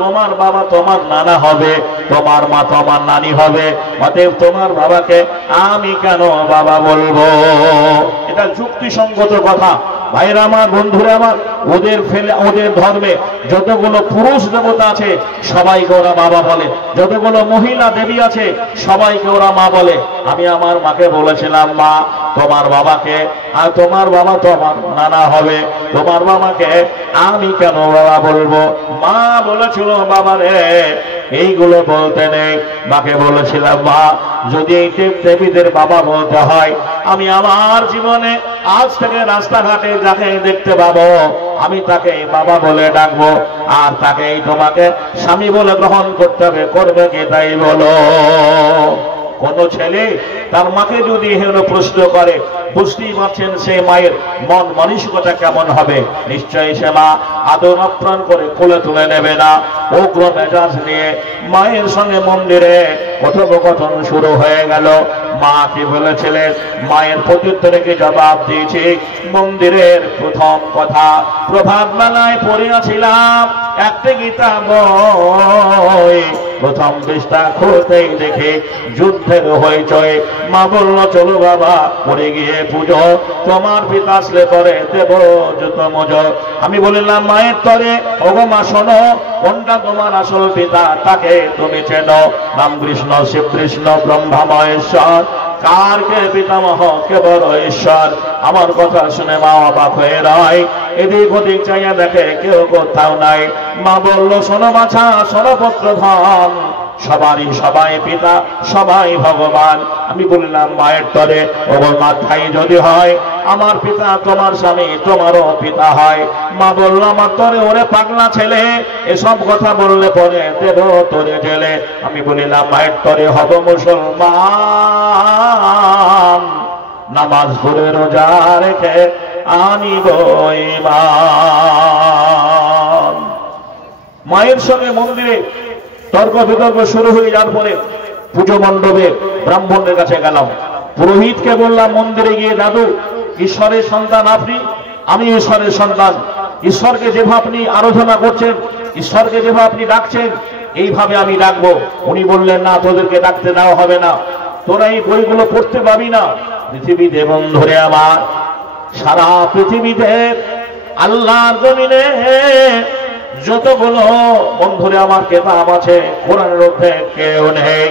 তোমার বাবা তোমার নানা হবে, তোমার মা তোমার নানি হবে, অতএব তোমার বাবাকে আমি কেন বাবা বলবো? এটা যুক্তিসঙ্গত কথা। ভাইরা আমার, বন্ধুরা আমার, ওদের ধর্মে যতগুলো পুরুষ দেবতা আছে সবাইকে ওরা বাবা বলে, যতগুলো মহিলা দেবী আছে সবাইকে ওরা মা বলে। আমি আমার মাকে বলেছিলাম, মা তোমার বাবাকে, আর তোমার বাবা তোমার নানা হবে, তোমার বাবাকে আমি কেন বাবা বলবো? মা বলেছিল, বাবা রে এইগুলো বলতে নেই। মাকে বলেছিলাম, মা যদি এই দেবীদের বাবা বলতে হয়, আমি আমার জীবনে আজ থেকে রাস্তাঘাটে যাকে দেখতে পাবো আমি তাকে বাবা বলে ডাকবো, আর তাকেই তোমাকে স্বামী বলে গ্রহণ করতে হবে। করবে কি তাই বলো? কোন ছেলে তার মাকে যদি হেন প্রশ্ন করে, বুঝতেই পারছেন সে মায়ের মন মানসিকতা কেমন হবে। নিশ্চয়ই সে মা আদর আপ্যায়ন করে কোলে তুলে নেবে না। উগ্র মেজাজ নিয়ে মায়ের সঙ্গে মন্দিরে কথোপকথন শুরু হয়ে গেল। মা কি বলেছিলেন? মায়ের প্রত্যুত্তরে কি জবাব দিয়েছি? মন্দিরের প্রথম কথা, প্রভাত বেলায় পড়িয়াছিলাম একটা গীতা বই, প্রথম পৃষ্ঠা খুলতেই দেখে যুদ্ধের হইচই। মা বলল, চলো বাবা পড়ে গিয়ে পুজো, তোমার পিতা আসলে পরে দেব যত মজো। আমি বলিলাম, মায়ের তরে ওগো মা শোনো, কোনটা তোমার আসল পিতা তাকে তুমি চেনো? রামকৃষ্ণ, শিবকৃষ্ণ, ব্রহ্মা মহেশ্বর, কার কে পিতামহ কে বড় ঈশ্বর? আমার কথা শুনে মা অবাক হয়ে রয়, এদিক ওদিক চাইয়া দেখে কেউ কোথাও নাই। মা বলল, শোনো বাছা, শোনো পুত্র ধন, সবারই সবাই পিতা, সবাই ভগবান। আমি বললাম, মায়ের তরে ওর মাথায় যদি হয় আমার পিতা তোমার স্বামী, তোমারও পিতা হয়। মা বলল, আমার তরে ওরে পাগলা ছেলে, এসব কথা বললে পরে দেব তোরে জেলে। আমি বলিলাম, মায়ের তরে হব মুসলমান, নামাজ পড়ে রোজা রেখে আনিব ঈমান। মায়ের সঙ্গে মন্দিরে তর্ক বিতর্ক শুরু হয়ে যাওয়ার পরে পুজো মণ্ডপে ব্রাহ্মণের কাছে গেলাম। পুরোহিতকে বললাম, মন্দিরে গিয়ে, দাদু ঈশ্বরের সন্তান আপনি, আমি ঈশ্বরের সন্তান, ঈশ্বরকে যেভাবে আপনি আরাধনা করছেন, ঈশ্বরকে যেভাবে আপনি ডাকছেন, এইভাবে আমি ডাকবো। উনি বললেন, না, তোদেরকে ডাকতে দেওয়া হবে না, তোরা এই বইগুলো পড়তে পাবি না। পৃথিবীতে বন্ধুরে আমার, সারা পৃথিবীতে আল্লাহর জমিনে যতগুলো বন্ধুরে আমার কেতাব আছে, কোরআনের মধ্যে কেউ নেই।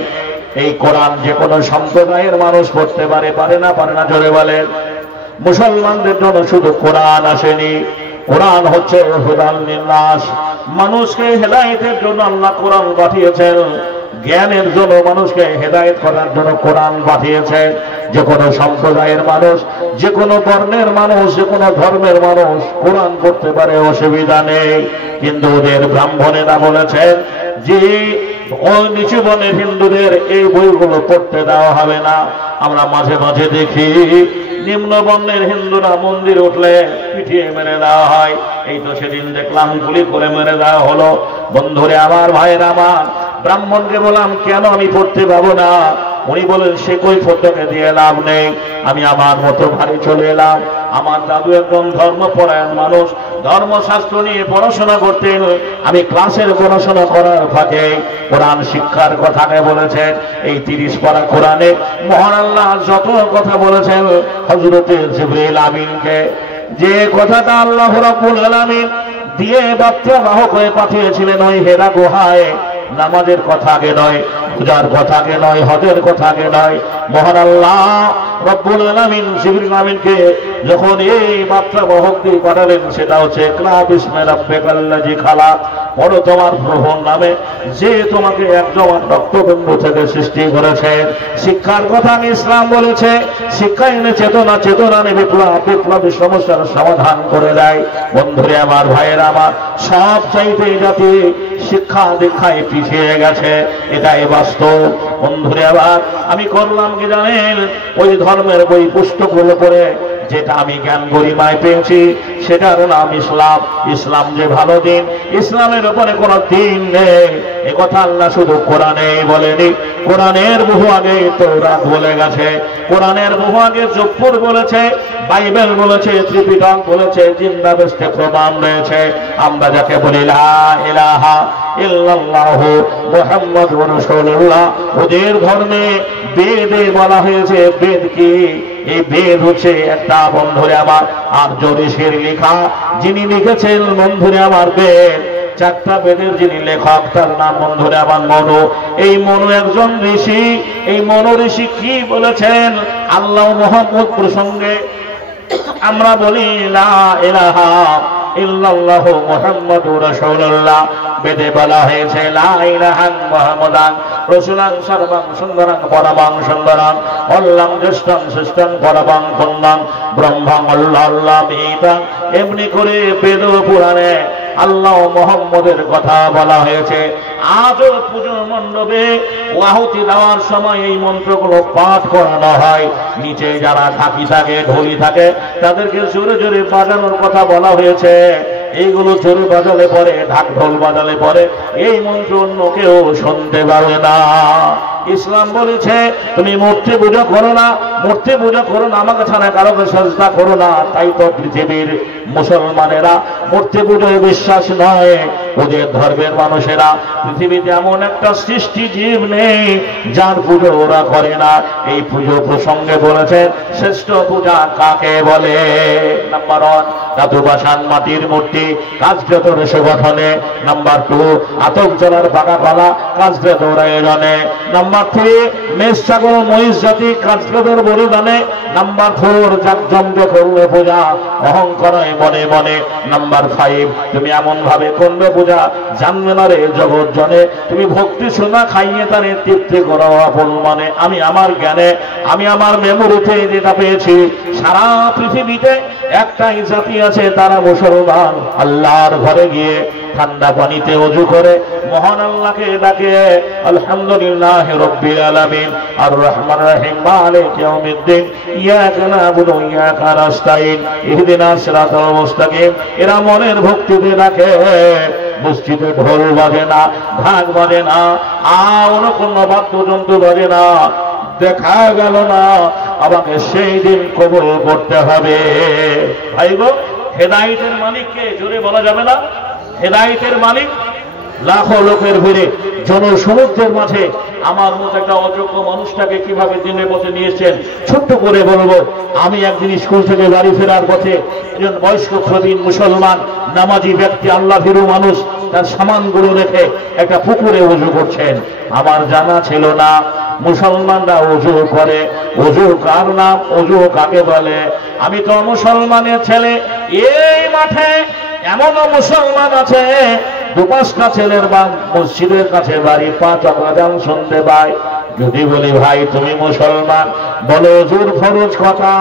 এই কোরআন যে কোনো সম্প্রদায়ের মানুষ পড়তে পারে, পারে না? পারে না, জোরে বলেন। মুসলমানদের জন্য শুধু কোরআন আসেনি, কোরআন হচ্ছে হুদাল লিন্নাস, মানুষকে হেদায়েতের জন্য আল্লাহ কোরআন পাঠিয়েছেন। জ্ঞানের জন্য মানুষকে হেদায়েত করার জন্য কোরআন পাঠিয়েছেন। যে কোনো সম্প্রদায়ের মানুষ, যে কোনো বর্ণের মানুষ, যে কোনো ধর্মের মানুষ কোরআন পড়তে পারে, অসুবিধা নেই। কিন্তু ওদের ব্রাহ্মণেরা বলেছেন যে ওই নিচু বর্ণের হিন্দুদের এই বইগুলো পড়তে দেওয়া হবে না। আমরা মাঝে মাঝে দেখি নিম্ন বর্ণের হিন্দুরা মন্দির উঠলে পিটিয়ে মেরে দেওয়া হয়। এই তো সেদিন দেখলাম গুলি করে মেরে দেওয়া হলো। বন্ধুরে আমার, ভাইয়ের আমার, ব্রাহ্মণকে বললাম, কেন আমি পড়তে পাবো না? উনি বলেন, সে কই ফটোকে দিয়ে লাভ নেই। আমি আমার মতো বাড়ি চলে এলাম। আমার দাদু একজন ধর্মপরায়ণ মানুষ, ধর্মশাস্ত্র নিয়ে পড়াশোনা করতেন। আমি ক্লাসের পড়াশোনা করার ফাঁকে কোরআন শিক্ষার কথাকে বলেছেন। এই 30 পারা কোরআনে মহান আল্লাহ যত কথা বলেছেন হযরতে জিবরাইল আমিনকে, যে কথাটা আল্লাহ রাব্বুল আলামিন দিয়ে বার্তা বাহক হয়ে পাঠিয়েছিলেন ওই হেরা গুহায়, নামাজের কথা আগে নয়, পূজার কথা আগে নয়, হজের কথা আগে নয়। মহান আল্লাহ রব্বুল আলামিন জিবরিল আমিনকে যখন এই বার্তা বাহক দিয়ে পাঠালেন, সেটা হচ্ছে ইকরা বিসমি রাব্বিকাল্লাযী খালাক, পড়ো তোমার প্রভুর নামে যে তোমাকে একদম রক্তবিন্দু থেকে সৃষ্টি করেছেন। শিক্ষার কথা আমি ইসলাম বলেছে, শিক্ষা এনে চেতনা, চেতনা এনে বিপ্লব, বিপ্লবী সমস্যার সমাধান করে দেয়। বন্ধুরে আমার, ভাইয়ের আমার, সব চাইতে জাতি শিক্ষা দীক্ষায় পিছিয়ে গেছে, এটাই বাস্তব। বন্ধুরে আবার আমি করলাম কি জানেন, ওই ধর্মের বই পুস্তকগুলো পড়ে যেটা আমি জ্ঞান গরিমায় পেয়েছি সেটার নাম ইসলাম। ইসলাম যে ভালো দিন, ইসলামের উপরে কোনো দিন নেই একথা আল্লাহ শুধু কোরআনে বলেনি, কোরআনের বহু আগে তাওরাত বলে গেছে, কোরআনের বহু আগে জব্বুর বলেছে, বাইবেল বলেছে, ত্রিপিটক বলেছে, জিন্দা বেস্তে প্রমাণ রয়েছে। আমরা যাকে বলি লা ইলাহা ইল্লাল্লাহু মুহাম্মাদুর রাসূলুল্লাহ, ওদের ধর্মে বেদে বলা হয়েছে। বেদ কি? এই বেদ হচ্ছে একটা বন্ধুরে আমার আর্য ঋষির লেখা, যিনি লিখেছেন বন্ধুরে আমার বেদ, চারটা বেদের যিনি লেখক তার নাম বন্ধুরে আমার মনু। এই মনু একজন ঋষি। এই মনু ঋষি কি বলেছেন আল্লাহ মুহাম্মদ প্রসঙ্গে? আমরা বলি লা ইলাহা ইল্লাল্লাহু মুহাম্মাদুর রাসূলুল্লাহ, বেদে বলা হয়েছে লা ইলাহা মুহাম্মাদান রাসূলান সর্বং সুন্দরং পরমং সুন্দরং অল্লাং জ্যেষ্ঠং শ্রেষ্ঠং পরমং পুণ্যং ব্রহ্মং আল্লাহ বিহিতং। এমনি করে বেদ পুরাণে আল্লাহ মুহাম্মদের কথা বলা হয়েছে। আজও পুজো মণ্ডপে আহুতি দেওয়ার সময় এই মন্ত্রগুলো পাঠ করানো হয়। নিচে যারা ঢাকি থাকে, ঢোলি থাকে, তাদেরকে জোরে জোরে বাজানোর কথা বলা হয়েছে। এইগুলো জোরে বাজালে পরে, ঢাক ঢোল বাজালে পরে এই মন্ত্র অন্য কেউ শুনতে পাবে না। ইসলাম বলেছে তুমি মূর্তি পূজা করো না, মূর্তি পূজা করো না, আমাকে ছাড়া কারোকে সাজদা করো না। তাই তো পৃথিবীর মুসলমানেরা মূর্তি পুজোয় বিশ্বাস নয়। ওদের ধর্মের মানুষেরা পৃথিবীতে এমন একটা সৃষ্টি জীব নেই যার পুজো ওরা করে না। এই পুজো প্রসঙ্গে বলেছেন শ্রেষ্ঠ পূজা কাকে বলে? নাম্বার 1 ধাতু বাসান মাটির মূর্তি, কাজকৃত গঠনে। নাম্বার 2 আতক জলার পাকা কলা, কাজকৃত আয়োজনে। নাম্বার 3 মেষ ছাগল মহিষ জাতি, কাজকৃতর বলিদানে। নাম্বার 4 জাকজমকে করলে পূজা অহংকারে মনে মনে। নাম্বার 5 তুমি এমন ভাবে করবে পূজা জানবে না রে জগৎ জনে, তুমি ভক্তি সোনা খাইয়ে তারে তৃপ্তি করো আপন মনে। আমি আমার জ্ঞানে, আমি আমার মেমোরিতে যেটা পেয়েছি, সারা পৃথিবীতে একটাই জাতি আছে, তারা মুসলমান। আল্লাহর ঘরে গিয়ে ঠান্ডা পানিতে ওযু করে মহান আল্লাহকে ডাকে আলহামদুলিল্লাহ রাব্বিল আলামিন আর রহমান রহিম মালিক ইয়াউমিদ্দিন ইয়াকা না'বুদু ওয়া ইয়াকা নাস্তাইন ইহদিনাস সিরাতাল মুস্তাকিম। এরা মনের ভক্তিতে ডাকে। মসজিদে ঢোল বাজে না, ঢাক বাজে না, আর কোনো বাদ্যযন্ত্র বাজে না। দেখা গেল না, আমাকে সেই দিন কবুল করতে হবে। ভাই গো, হেদায়েতের মালিককে জোরে বলা যাবে না? হেদায়েতের মালিক লাখো লোকের ভিড়ে জনসমুদ্রের মাঝে আমার মতো একটা অযোগ্য মানুষটাকে কিভাবে দিনের পথে নিয়েছেন ছোট্ট করে বলবো। আমি একদিন স্কুল থেকে বাড়ি ফেরার পথে একজন বয়স্ক প্রবীণ মুসলমান নামাজি ব্যক্তি, আল্লাহ ভীরু মানুষ, তার সামানগুলো রেখে একটা পুকুরে ওযু করছেন। আমার জানা ছিল না মুসলমানরা ওযু করে। ওযু কার নাম, ওযু কাকে বলে? আমি তো মুসলমানের ছেলে। এই মাঠে এমনও মুসলমান আছে 2-5টা ছেলের মসজিদের কাছে বাড়ি, 5 ওয়াক্ত আযান শুনতে পায়। যদি বলি ভাই তুমি মুসলমান, বলো ওযুর ফরজ কথা।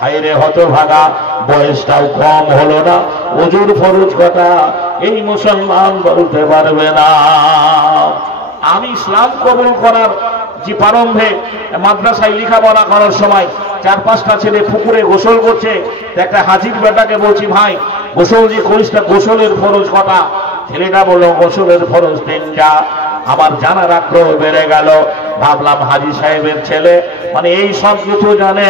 হায়রে হতভাগা, বয়সটাও কম হলো না, ওযুর ফরজ কথা এই মুসলমান বলতে পারবে না। আমি ইসলাম কবুল করার যে প্রারম্ভে মাদ্রাসায় লেখাপড়া করার সময় 4-5টা ছেলে পুকুরে গোসল করছে। একটা হাজির বেটাকে বলছি ভাই গোসল যে করিস না, গোসলের ফরজ কটা? ছেলেটা বললো গোসলের ফরজ 3টা। আমার জানার আগ্রহ বেড়ে গেল। ভাবলাম হাজী সাহেবের ছেলে, মানে এই সব কিছু জানে।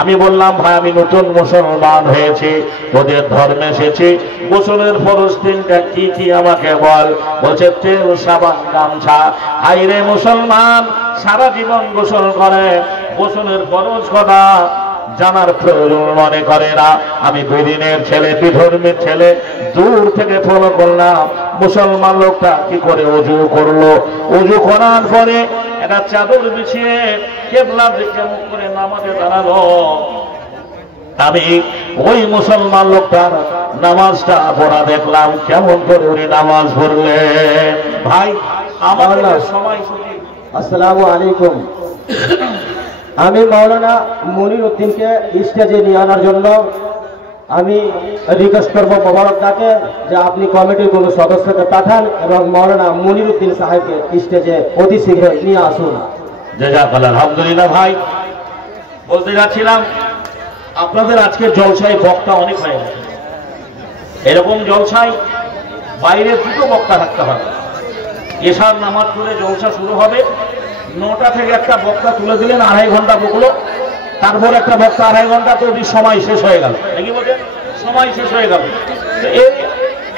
আমি বললাম ভাই আমি নতুন মুসলমান হয়েছি, তোদের ধর্মে এসেছি, গোসলের ফরজ 3টা কি কি আমাকে বল। বলছে তেল, সাবান, গামছা। হায়রে মুসলমান সারা জীবন গোসল করে, গোসলের ফরজ কটা জানার প্রয়োজন মনে করে না। আমি বেদিনের ছেলে, বিধর্মের ছেলে, দূর থেকে ফলো করলাম মুসলমান লোকটা কি করে ওযু করলো। ওযু করার পরে একটা চাদর বিছিয়ে কিবলার দিকে মুখ করে নামাজে দাঁড়ালো। আমি ওই মুসলমান লোকটার নামাজটা পড়া দেখলাম, কেমন করে উনি নামাজ পড়লেন। ভাই আমার সময়। আসসালামু আলাইকুম। আমি মাওলানা মনির উদ্দিনকে স্টেজে নিয়ে আনার জন্য আমি রিকোয়েস্ট করব মোবারকদাকে যে আপনি কমিটির কোনো সদস্যকে পাঠান এবং মাওলানা মনির উদ্দিন সাহেবকে স্টেজে অতি শীঘ্র নিয়ে আসুন। জাযাকাল্লাহ। আলহামদুলিল্লাহ। ভাই বলতে যাচ্ছিলাম আপনাদের আজকে জলসায় বক্তা অনেক হয়ে গেছে। এরকম জলসায় বাইরে দুটো বক্তা থাকতে হবে। এশার নামাজ পড়ে জলসা শুরু হবে, 9টা থেকে একটা বক্তা তুলে দিলেন, 2.5 ঘন্টা বকলো, তারপর একটা বক্তা 2.5 ঘন্টা, তো সময় শেষ হয়ে গেল। নাকি বলছেন? সময় শেষ হয়ে গেল। এই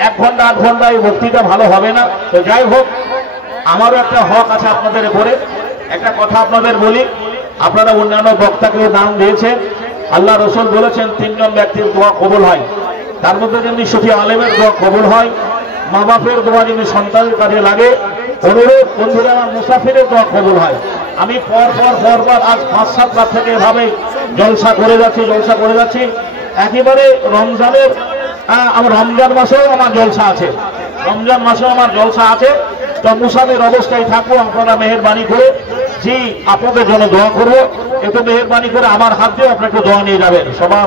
1 ঘন্টা 8 ঘন্টা এই ভক্তিটা ভালো হবে না। তো যাই হোক, আমারও একটা হক আছে আপনাদের উপরে। একটা কথা আপনাদের বলি, আপনারা অন্যান্য বক্তাকে দান দিয়েছেন। আল্লাহ রসুল বলেছেন 3 জন ব্যক্তির দোয়া কবুল হয়, তার মধ্যে যেমনি সফি আলেমের দোয়া কবুল হয়, মা বাপের দোয়া যেমনি সন্তানের কাজে লাগে, অনুরোধ বন্ধুরা আমার মুসাফিরের দোয়া কবুল হয়। আমি পরপর আজ 5-7 রাত থেকে এভাবে জলসা করে যাচ্ছি। একেবারে রমজানের আমার রমজান মাসেও আমার জলসা আছে। তো মুসাফির অবস্থায় থাকবো, আপনারা মেহেরবানি করে জি আপনাদের জন্য দোয়া করবো। একটু মেহেরবানি করে আমার হাত দিয়ে আপনাকে দোয়া নিয়ে যাবেন। সভা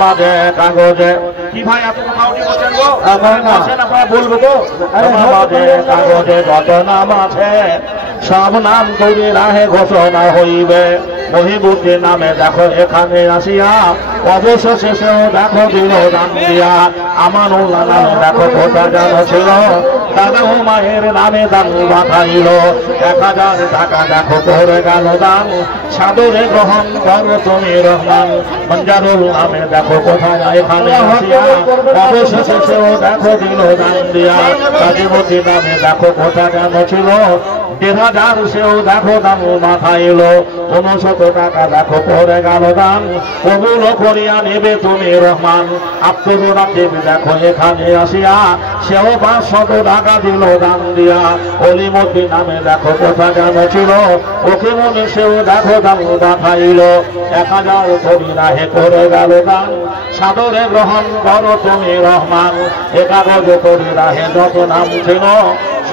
মাঝে কাগজে কি ভাই এত কথা উঠে বলছেন গো? আপনারা বলবো তো? সভা মাঝে কাগজে যত নাম আছে, সব নাম করে রাহে ঘোষণা হইবে। মহিবুদ্দিন নামে দেখো এখানে আসিয়া, অবশ্য শেষেও দেখো দিল দান দিয়া। আমানুল্লাহ নামে দেখো কোথা যেন ছিল, দাদা মায়ের নামে দান পাঠাইল। 1000 টাকা দেখো পড়ে গেল দান, সাদরে গ্রহণ করো তুমি রহমান। মঞ্জারুল নামে দেখো কোথায় এখানে আসিয়া, অবশ্য শেষেও দেখো দিল দান দিয়া। কাজীমতি নামে দেখো কোথা যেন ছিল, 1000 সেও দেখো দাম মাথাইল। 59 টাকা দেখো পড়ে গেল দান, কবুল করিয়া নেবে তুমি রহমান। আব্দুর রাকিব দেখো এখানে আসিয়া, সেও 500 টাকা দিল দান দিয়া। অলিমুদ্দিন নামে দেখো কোথা যেন ছিল, ওকে মনে সেও দেখো দাম মাথাইল। 1000 করি রাহে করে গেল দান, সাদরে গ্রহণ করো তুমি রহমান। 1 কাগজ করি রাহে যত নাম ছিল,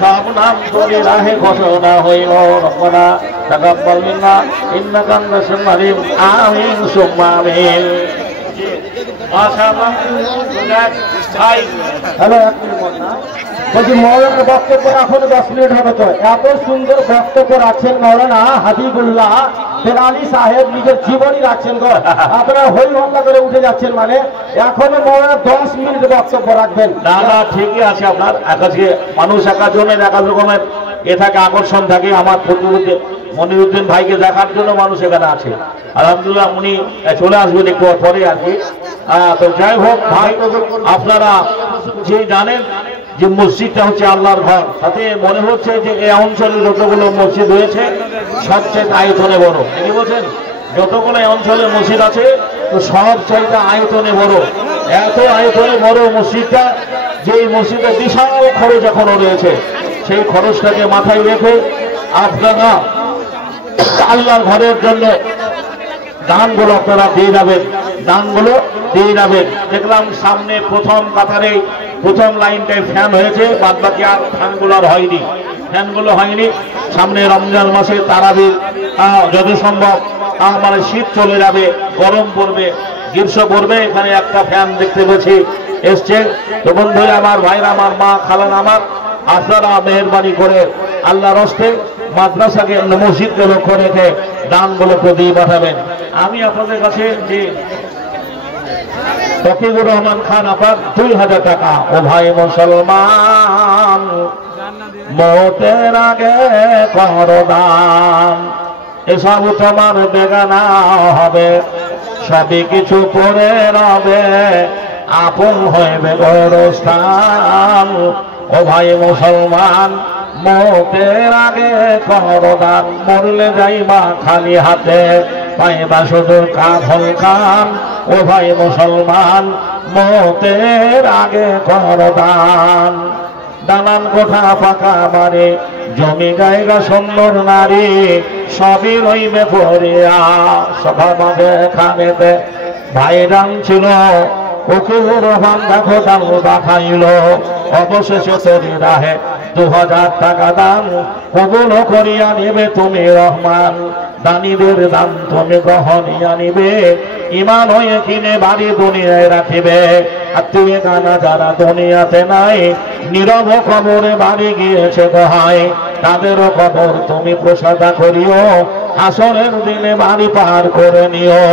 সব নাম করে রাহে ঘোষণা হইল। রব্বানা তাকাব্বাল মিন্না ইন্নাকা আনতাস সামিউল আলিম। সুম্মা আমিন। মাশাআল্লাহ। ভাই হ্যালো, 1 মিনিট না বলছি, মৌলানার বক্তব্য এখন 10 মিনিট হবে। তো এত সুন্দর বক্তব্য রাখছেন মৌলানা হাবিবুল্লাহ বেলালি সাহেব, নিজের জীবনই রাখছেন গো। আপনারা হই হল্লা করে উঠে যাচ্ছেন, মানে এখনো মৌলানা 10 মিনিট বক্তব্য রাখবেন। না ঠিকই আছে। আপনার আজকে মানুষ একার জন্য এক রকমের থাকে, আকর্ষণ থাকে। আমার প্রতিনিধি মনিরুদ্দিন ভাইকে দেখার জন্য মানুষ এখানে আছে। আলহামদুলিল্লাহ, উনি চলে আসবেন একটু পরে আর কি। তো যাই হোক ভাই, আপনারা যে জানেন যে মসজিদটা হচ্ছে আল্লাহর ঘর, তাতে মনে হচ্ছে যে এই অঞ্চলে যতগুলো মসজিদ রয়েছে সবচেয়ে আয়তনে বড়। কি বলছেন? যতগুলো এই অঞ্চলে মসজিদ আছে তো সব চাইতে আয়তনে বড়। এত আয়তনে বড় মসজিদটা, যে মসজিদে বিশাল খরচ এখনো রয়েছে, সেই খরচটাকে মাথায় রেখে আপনারা আল্লাহর ঘরের জন্য দানগুলো আপনারা দিয়ে যাবেন। দেখলাম সামনে প্রথম কাতারে প্রথম লাইনটায় ফ্যান হয়েছে, বাদ বাকি আর ফ্যানগুলো হয়নি। সামনে রমজান মাসে তারাবির যত সম্ভব মানে শীত চলে যাবে, গরম পড়বে, গ্রীষ্ম পড়বে। এখানে একটা ফ্যান দেখতে পেয়েছি এসছে। তো বন্ধুরা আমার, ভাইরা আমার, মা খালান আমার, আপনারা মেহেরবানি করে আল্লাহর হস্তে মাদ্রাসাকে মসজিদকে লক্ষ্য রেখে দানগুলোকে দিয়ে পাঠাবেন। আমি আপনাদের কাছে যে তকিবুর রহমান খান আপার 2000 টাকা। ও ভাই মুসলমান, মওতের আগে করো দান, এসব তোমার বেগানা হবে, সবই কিছু পরে রবে, আপন হইবে গোরস্থান। ও ভাই মুসলমান, মওতের আগে করো দান, মরলে যাইবা খালি হাতে, পাইবা শুধু কাফন খান। ও ভাই মুসলমান, মওতের আগে করো দান। দালান কোঠা পাকা বাড়ি, জমি জায়গা সুন্দর নারী, সবই রইবে পড়িয়া। সভা মাঝে খানেতে ভাইরান ছিল, উকিল রহমান দেখো দান দেখাইল। অবশেষে তরি রাহে 2000 টাকা দান, কবুল করিয়া নেবে তুমি রহমান। দানীদের দান তুমি গ্রহণিয়া নিবে, ইমান হয়ে কিনে বাড়ি দুনিয়ায় রাখিবে। আত্মীয় গানা যারা দুনিয়াতে নাই, নীরব কবরে বাড়ি গিয়েছে দোহাই, তাদেরও কবর তুমি প্রসাদা করিও। হাসরের দিনে বাড়ি পার করে নিও।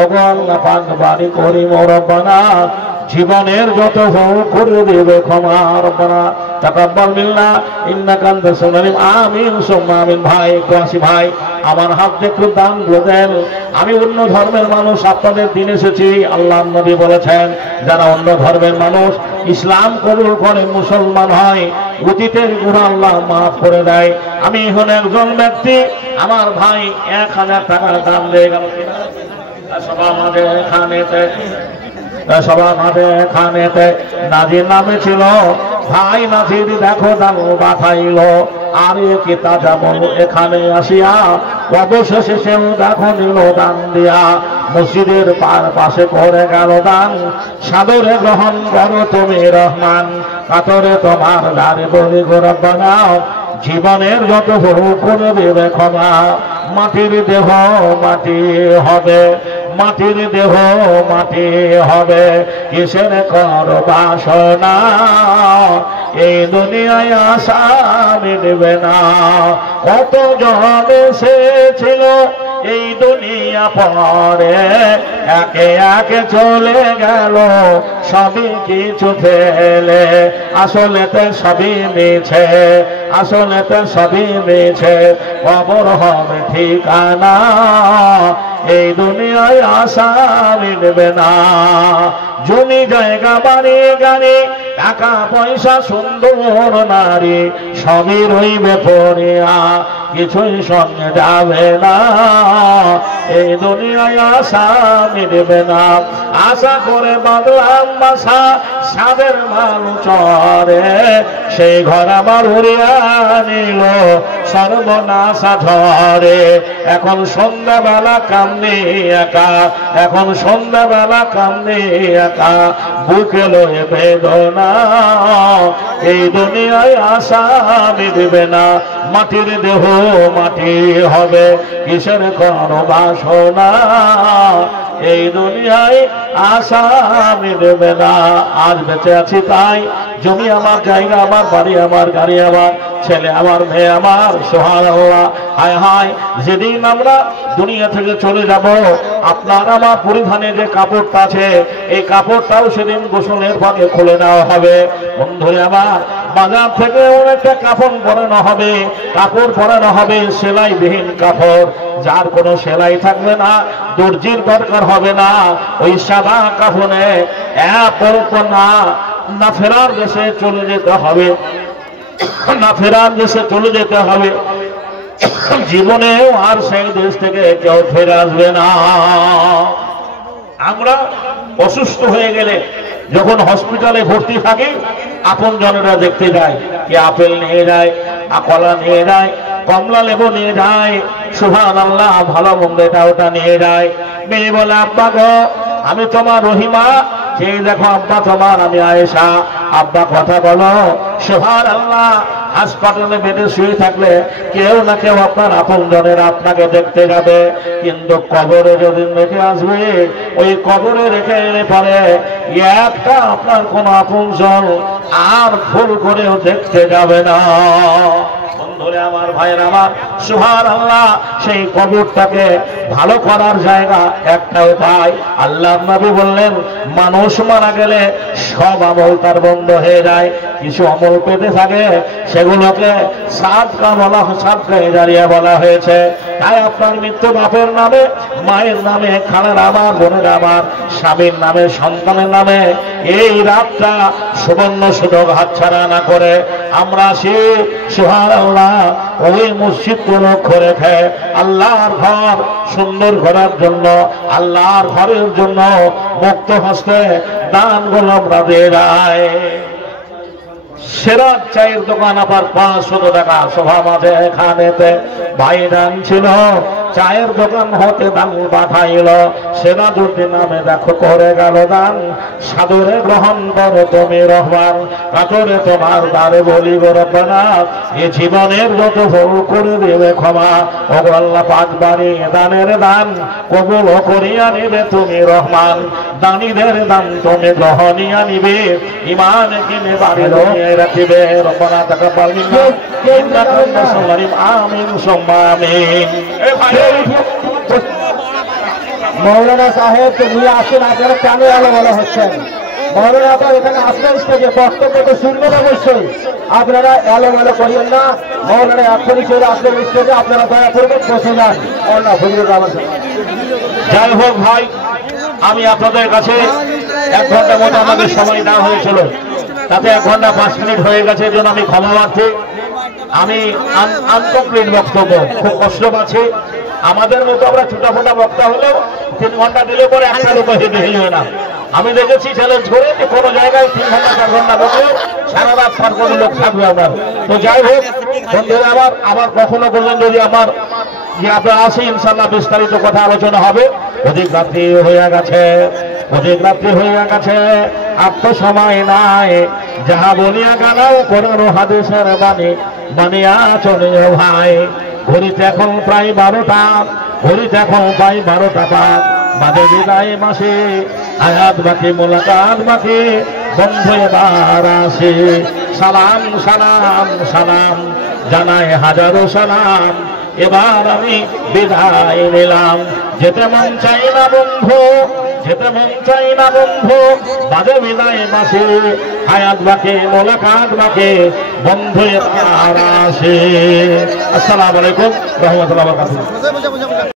ওগো আল্লাহ পাক বাড়ি করি রব্বানা, জীবনের যত ভুল করে দেবে ক্ষমা রব্বানা তাকাব্বাল মিন্না ইন্নাকা আনতাস সামিউল আলিম। আমিন সুম্মা আমিন। ভাই কাশি ভাই আমার হাত একটু দান দেন। আমি অন্য ধর্মের মানুষ, আপনাদের দিন এসেছি। আল্লাহ নবী বলেছেন যারা অন্য ধর্মের মানুষ ইসলাম কবুল করে মুসলমান হয়, অতীতের গুনাহ আল্লাহ মাফ করে দেয়। আমি এখন একজন ব্যক্তি, আমার ভাই 1000 টাকা দান দিয়ে গেল। সবাই আমাদের এখানেতে নাজির নামে ছিল, ভাই নাজির দেখো দান পাঠাইল। আরে কি তাজা বলো এখানে আসিয়া, অবশেষে সেও দেখো নিল দান দিয়া। মসজিদের পাশে করে গেল দান, সাদরে গ্রহণ করো তুমি রহমান। কাতরে তোমার দ্বারে বলি গো রব্বানা, জীবনের যত ভুল করে দেবে ক্ষমা। মাটির দেহ মাটি হবে, মাটির দেহ মাটি হবে, কিসের কর বাসনা, এই দুনিয়ায় আশা মিটবে না। কত জন এসেছিল এই দুনিয়া পরে, একে একে চলে গেল সবই কিছু ফেলে। আসলেতে সবই মিছে, আসলেতে সবই মিছে, কবর হবে ঠিকানা, এই দুনিয়ায় আশা মিলবে না। জমি জায়গা বাড়ি গাড়ি টাকা পয়সা সুন্দর নারী সবই রইবে পড়িয়া, কিছুই সঙ্গে যাবে না, এই দুনিয়ায় আশা মিলবে না। আশা করে বাঁধলাম বাসা সাদের মানু চরে, সেই ঘর আমার উড়িয়া নিল সর্বনাশা ঝরে। এখন সন্ধ্যাবেলা কান্দি একা, এখন সন্ধ্যাবেলা কান্দি একা, বুকে লয়ে বেদনা, এই দুনিয়ায় আশা মিটবে না। মাটির দেহ মাটি হবে, কিসের কোনো বাসনা, এই দুনিয়ায় আশা মিটবে না। আজ বেঁচে আছি তাই, জমি আমার, জায়গা আমার, বাড়ি আমার, গাড়ি আমার, ছেলে আমার, মেয়ে আমার, সুবহানাল্লাহ। হায় হায়, যেদিন আমরা দুনিয়া থেকে চলে যাব, আপনার আমার পরিধানে যে কাপড়টা আছে, এই কাপড়টাও সেদিন গোসলের ভাগে খুলে নেওয়া হবে। বন্ধুরে আমার, বাজার থেকে একটা কাপড় পরানো হবে, কাপড় পরানো হবে সেলাইবিহীন কাপড়, যার কোনো সেলাই থাকবে না, দর্জির দরকার হবে না। ওই সাদা কাপড়ে না ফেরার দেশে চলে যেতে হবে, না ফেরার দেশে চলে যেতে হবে। জীবনেও আর সেই দেশ থেকে কেউ ফিরে আসবে না। আমরা অসুস্থ হয়ে গেলে যখন হসপিটালে ভর্তি থাকি, আপন জনেরা দেখতে যায়, কি আপেল নিয়ে যায়, কলা নিয়ে যায়, কমলা লেবু নিয়ে যায়, সুবহানাল্লাহ, ভালো মন্দ এটা ওটা নিয়ে যায়। মেয়ে বলে আব্বা গো আমি তোমার রহিমা, সেই দেখো আব্বা তোমার আমি আয়েশা। আব্বা কথা বলো, সুবহানাল্লাহ। হাসপাতালে বেডে শুয়ে থাকলে কেউ না কেউ আপনার আপন জনের আপনাকে দেখতে যাবে, কিন্তু কবরে যদি রেখে আসবে, ওই কবরে রেখে এনে পরে একটা আপনার কোন আপন জন আর ভুল করেও দেখতে যাবে না। বন্ধুরে আমার, ভাইয়ের আমার, সুবহানাল্লাহ, সেই কবরটাকে ভালো করার জায়গা একটা উপায়। আল্লাহ নবী বললেন মানুষ মারা গেলে সব আমল তার বন্ধ হয়ে যায়, কিছু আমল পেতে থাকে, সেগুলোকে সাদকা বলা, সাদকায়ে জারিয়া বলা হয়েছে। তাই আপনার মৃত্যু বাপের নামে, মায়ের নামে, খালার আমার, বোনের আমার, স্বামীর নামে, সন্তানের নামে, এই রাতটা সুবর্ণ সুযোগ হাতছাড়া না করে আমরা সে সুবহানাল্লাহ ওই মসজিদকে লক্ষ্য রেখে আল্লাহর ঘর সুন্দর করার জন্য, আল্লাহর ঘরের জন্য মুক্ত হস্তে দানগুলো আমরা দিয়ে যাই। সেরা চায়ের দোকান আবার 500 টাকা সভা মাঝে এখানেতে ভাই দান ছিল, চায়ের দোকান হতে দান পাঠাইল, সেরাজুদ্দিন নামে দেখো করে গেল দান। সাদরে গ্রহণ করো তুমি রহমান, কাতরে তোমার দ্বারে বলি গো রব্বানা, এ জীবনের যত ভুল করে দেবে ক্ষমা। ও আল্লাহ পাক বাড়ি দানের দান কবুল করিয়া নিবে তুমি রহমান, দানীদের দান তুমি গ্রহণিয়া নিবে, ইমান কিনে বাড়ি রাখিবে রব্বানা তাকাব্বাল মিন্না ইন্নাকা আনতাস সামিউল আলিম আমিন সুম্মা আমিন। মৌলানা সাহেবকে নিয়ে আসেন, আপনারা কেন বলা হচ্ছেন? মৌলানা আপনার এখানে আসবেন স্টেজে, বক্তব্য তো শুনবেন অবশ্যই, আপনারা এলোমেলো করিয়েন না। মৌলানা এখনই চলে আসবেন স্টেজে, আপনারা দয়া করবেন বসে যান। মৌলানা ফজলুর রহমান সাহেব। যাই হোক ভাই, আমি আপনাদের কাছে 1 ঘন্টার মতো আমাদের সময় দেওয়া হয়েছিল, তাতে 1 ঘন্টা 5 মিনিট হয়ে গেছে, এর জন্য আমি ক্ষমা প্রার্থী। আমি আনকমপ্লিট বক্তব্য, খুব কষ্ট পাচ্ছি। আমাদের মতো আমরা ছোটাফোটা বক্তা হলেও 3 ঘন্টা দিলে পরে একটা লোক হেঁটে হেঁটে না। আমি দেখেছি চ্যালেঞ্জ করে যে কোনো জায়গায় 3 ঘন্টা 4 ঘন্টা বসলেও সারা রাত পার করে লোক থাকবে আমার। তো যাই হোক বন্ধুরা, আবার কখনো বললেন যদি আমার যে আপনারা আসে ইনশাল্লাহ বিস্তারিত কথা আলোচনা হবে। অধিক রাত্রি হয়ে গেছে, অধিক রাত্রি হয়ে গেছে, আর তো সময় নাই। যাহা বলিয়া গেলাও কোরআন ও হাদিসের বাণী বানিয়া চলে ভাই। ঘড়িতে এখন প্রায় 12টা, ঘড়িতে এখন প্রায় 12টা পাক বাজে বিদায় মাসে। আয়াত বাকি মোলাকাত বাকি বন্ধ এবার আসে। সালাম সালাম সালাম জানায় হাজারো সালাম, এবার আমি বিদায় নিলাম। যেতে মন চাই না বন্ধু, যেতে মন চাই না বন্ধু, বাজে বিদায় মাসে। হায়াত বাকে মোলাকাত বাকে বন্ধ এবার আসে। আসসালামু আলাইকুম রহমতুল্লাহ।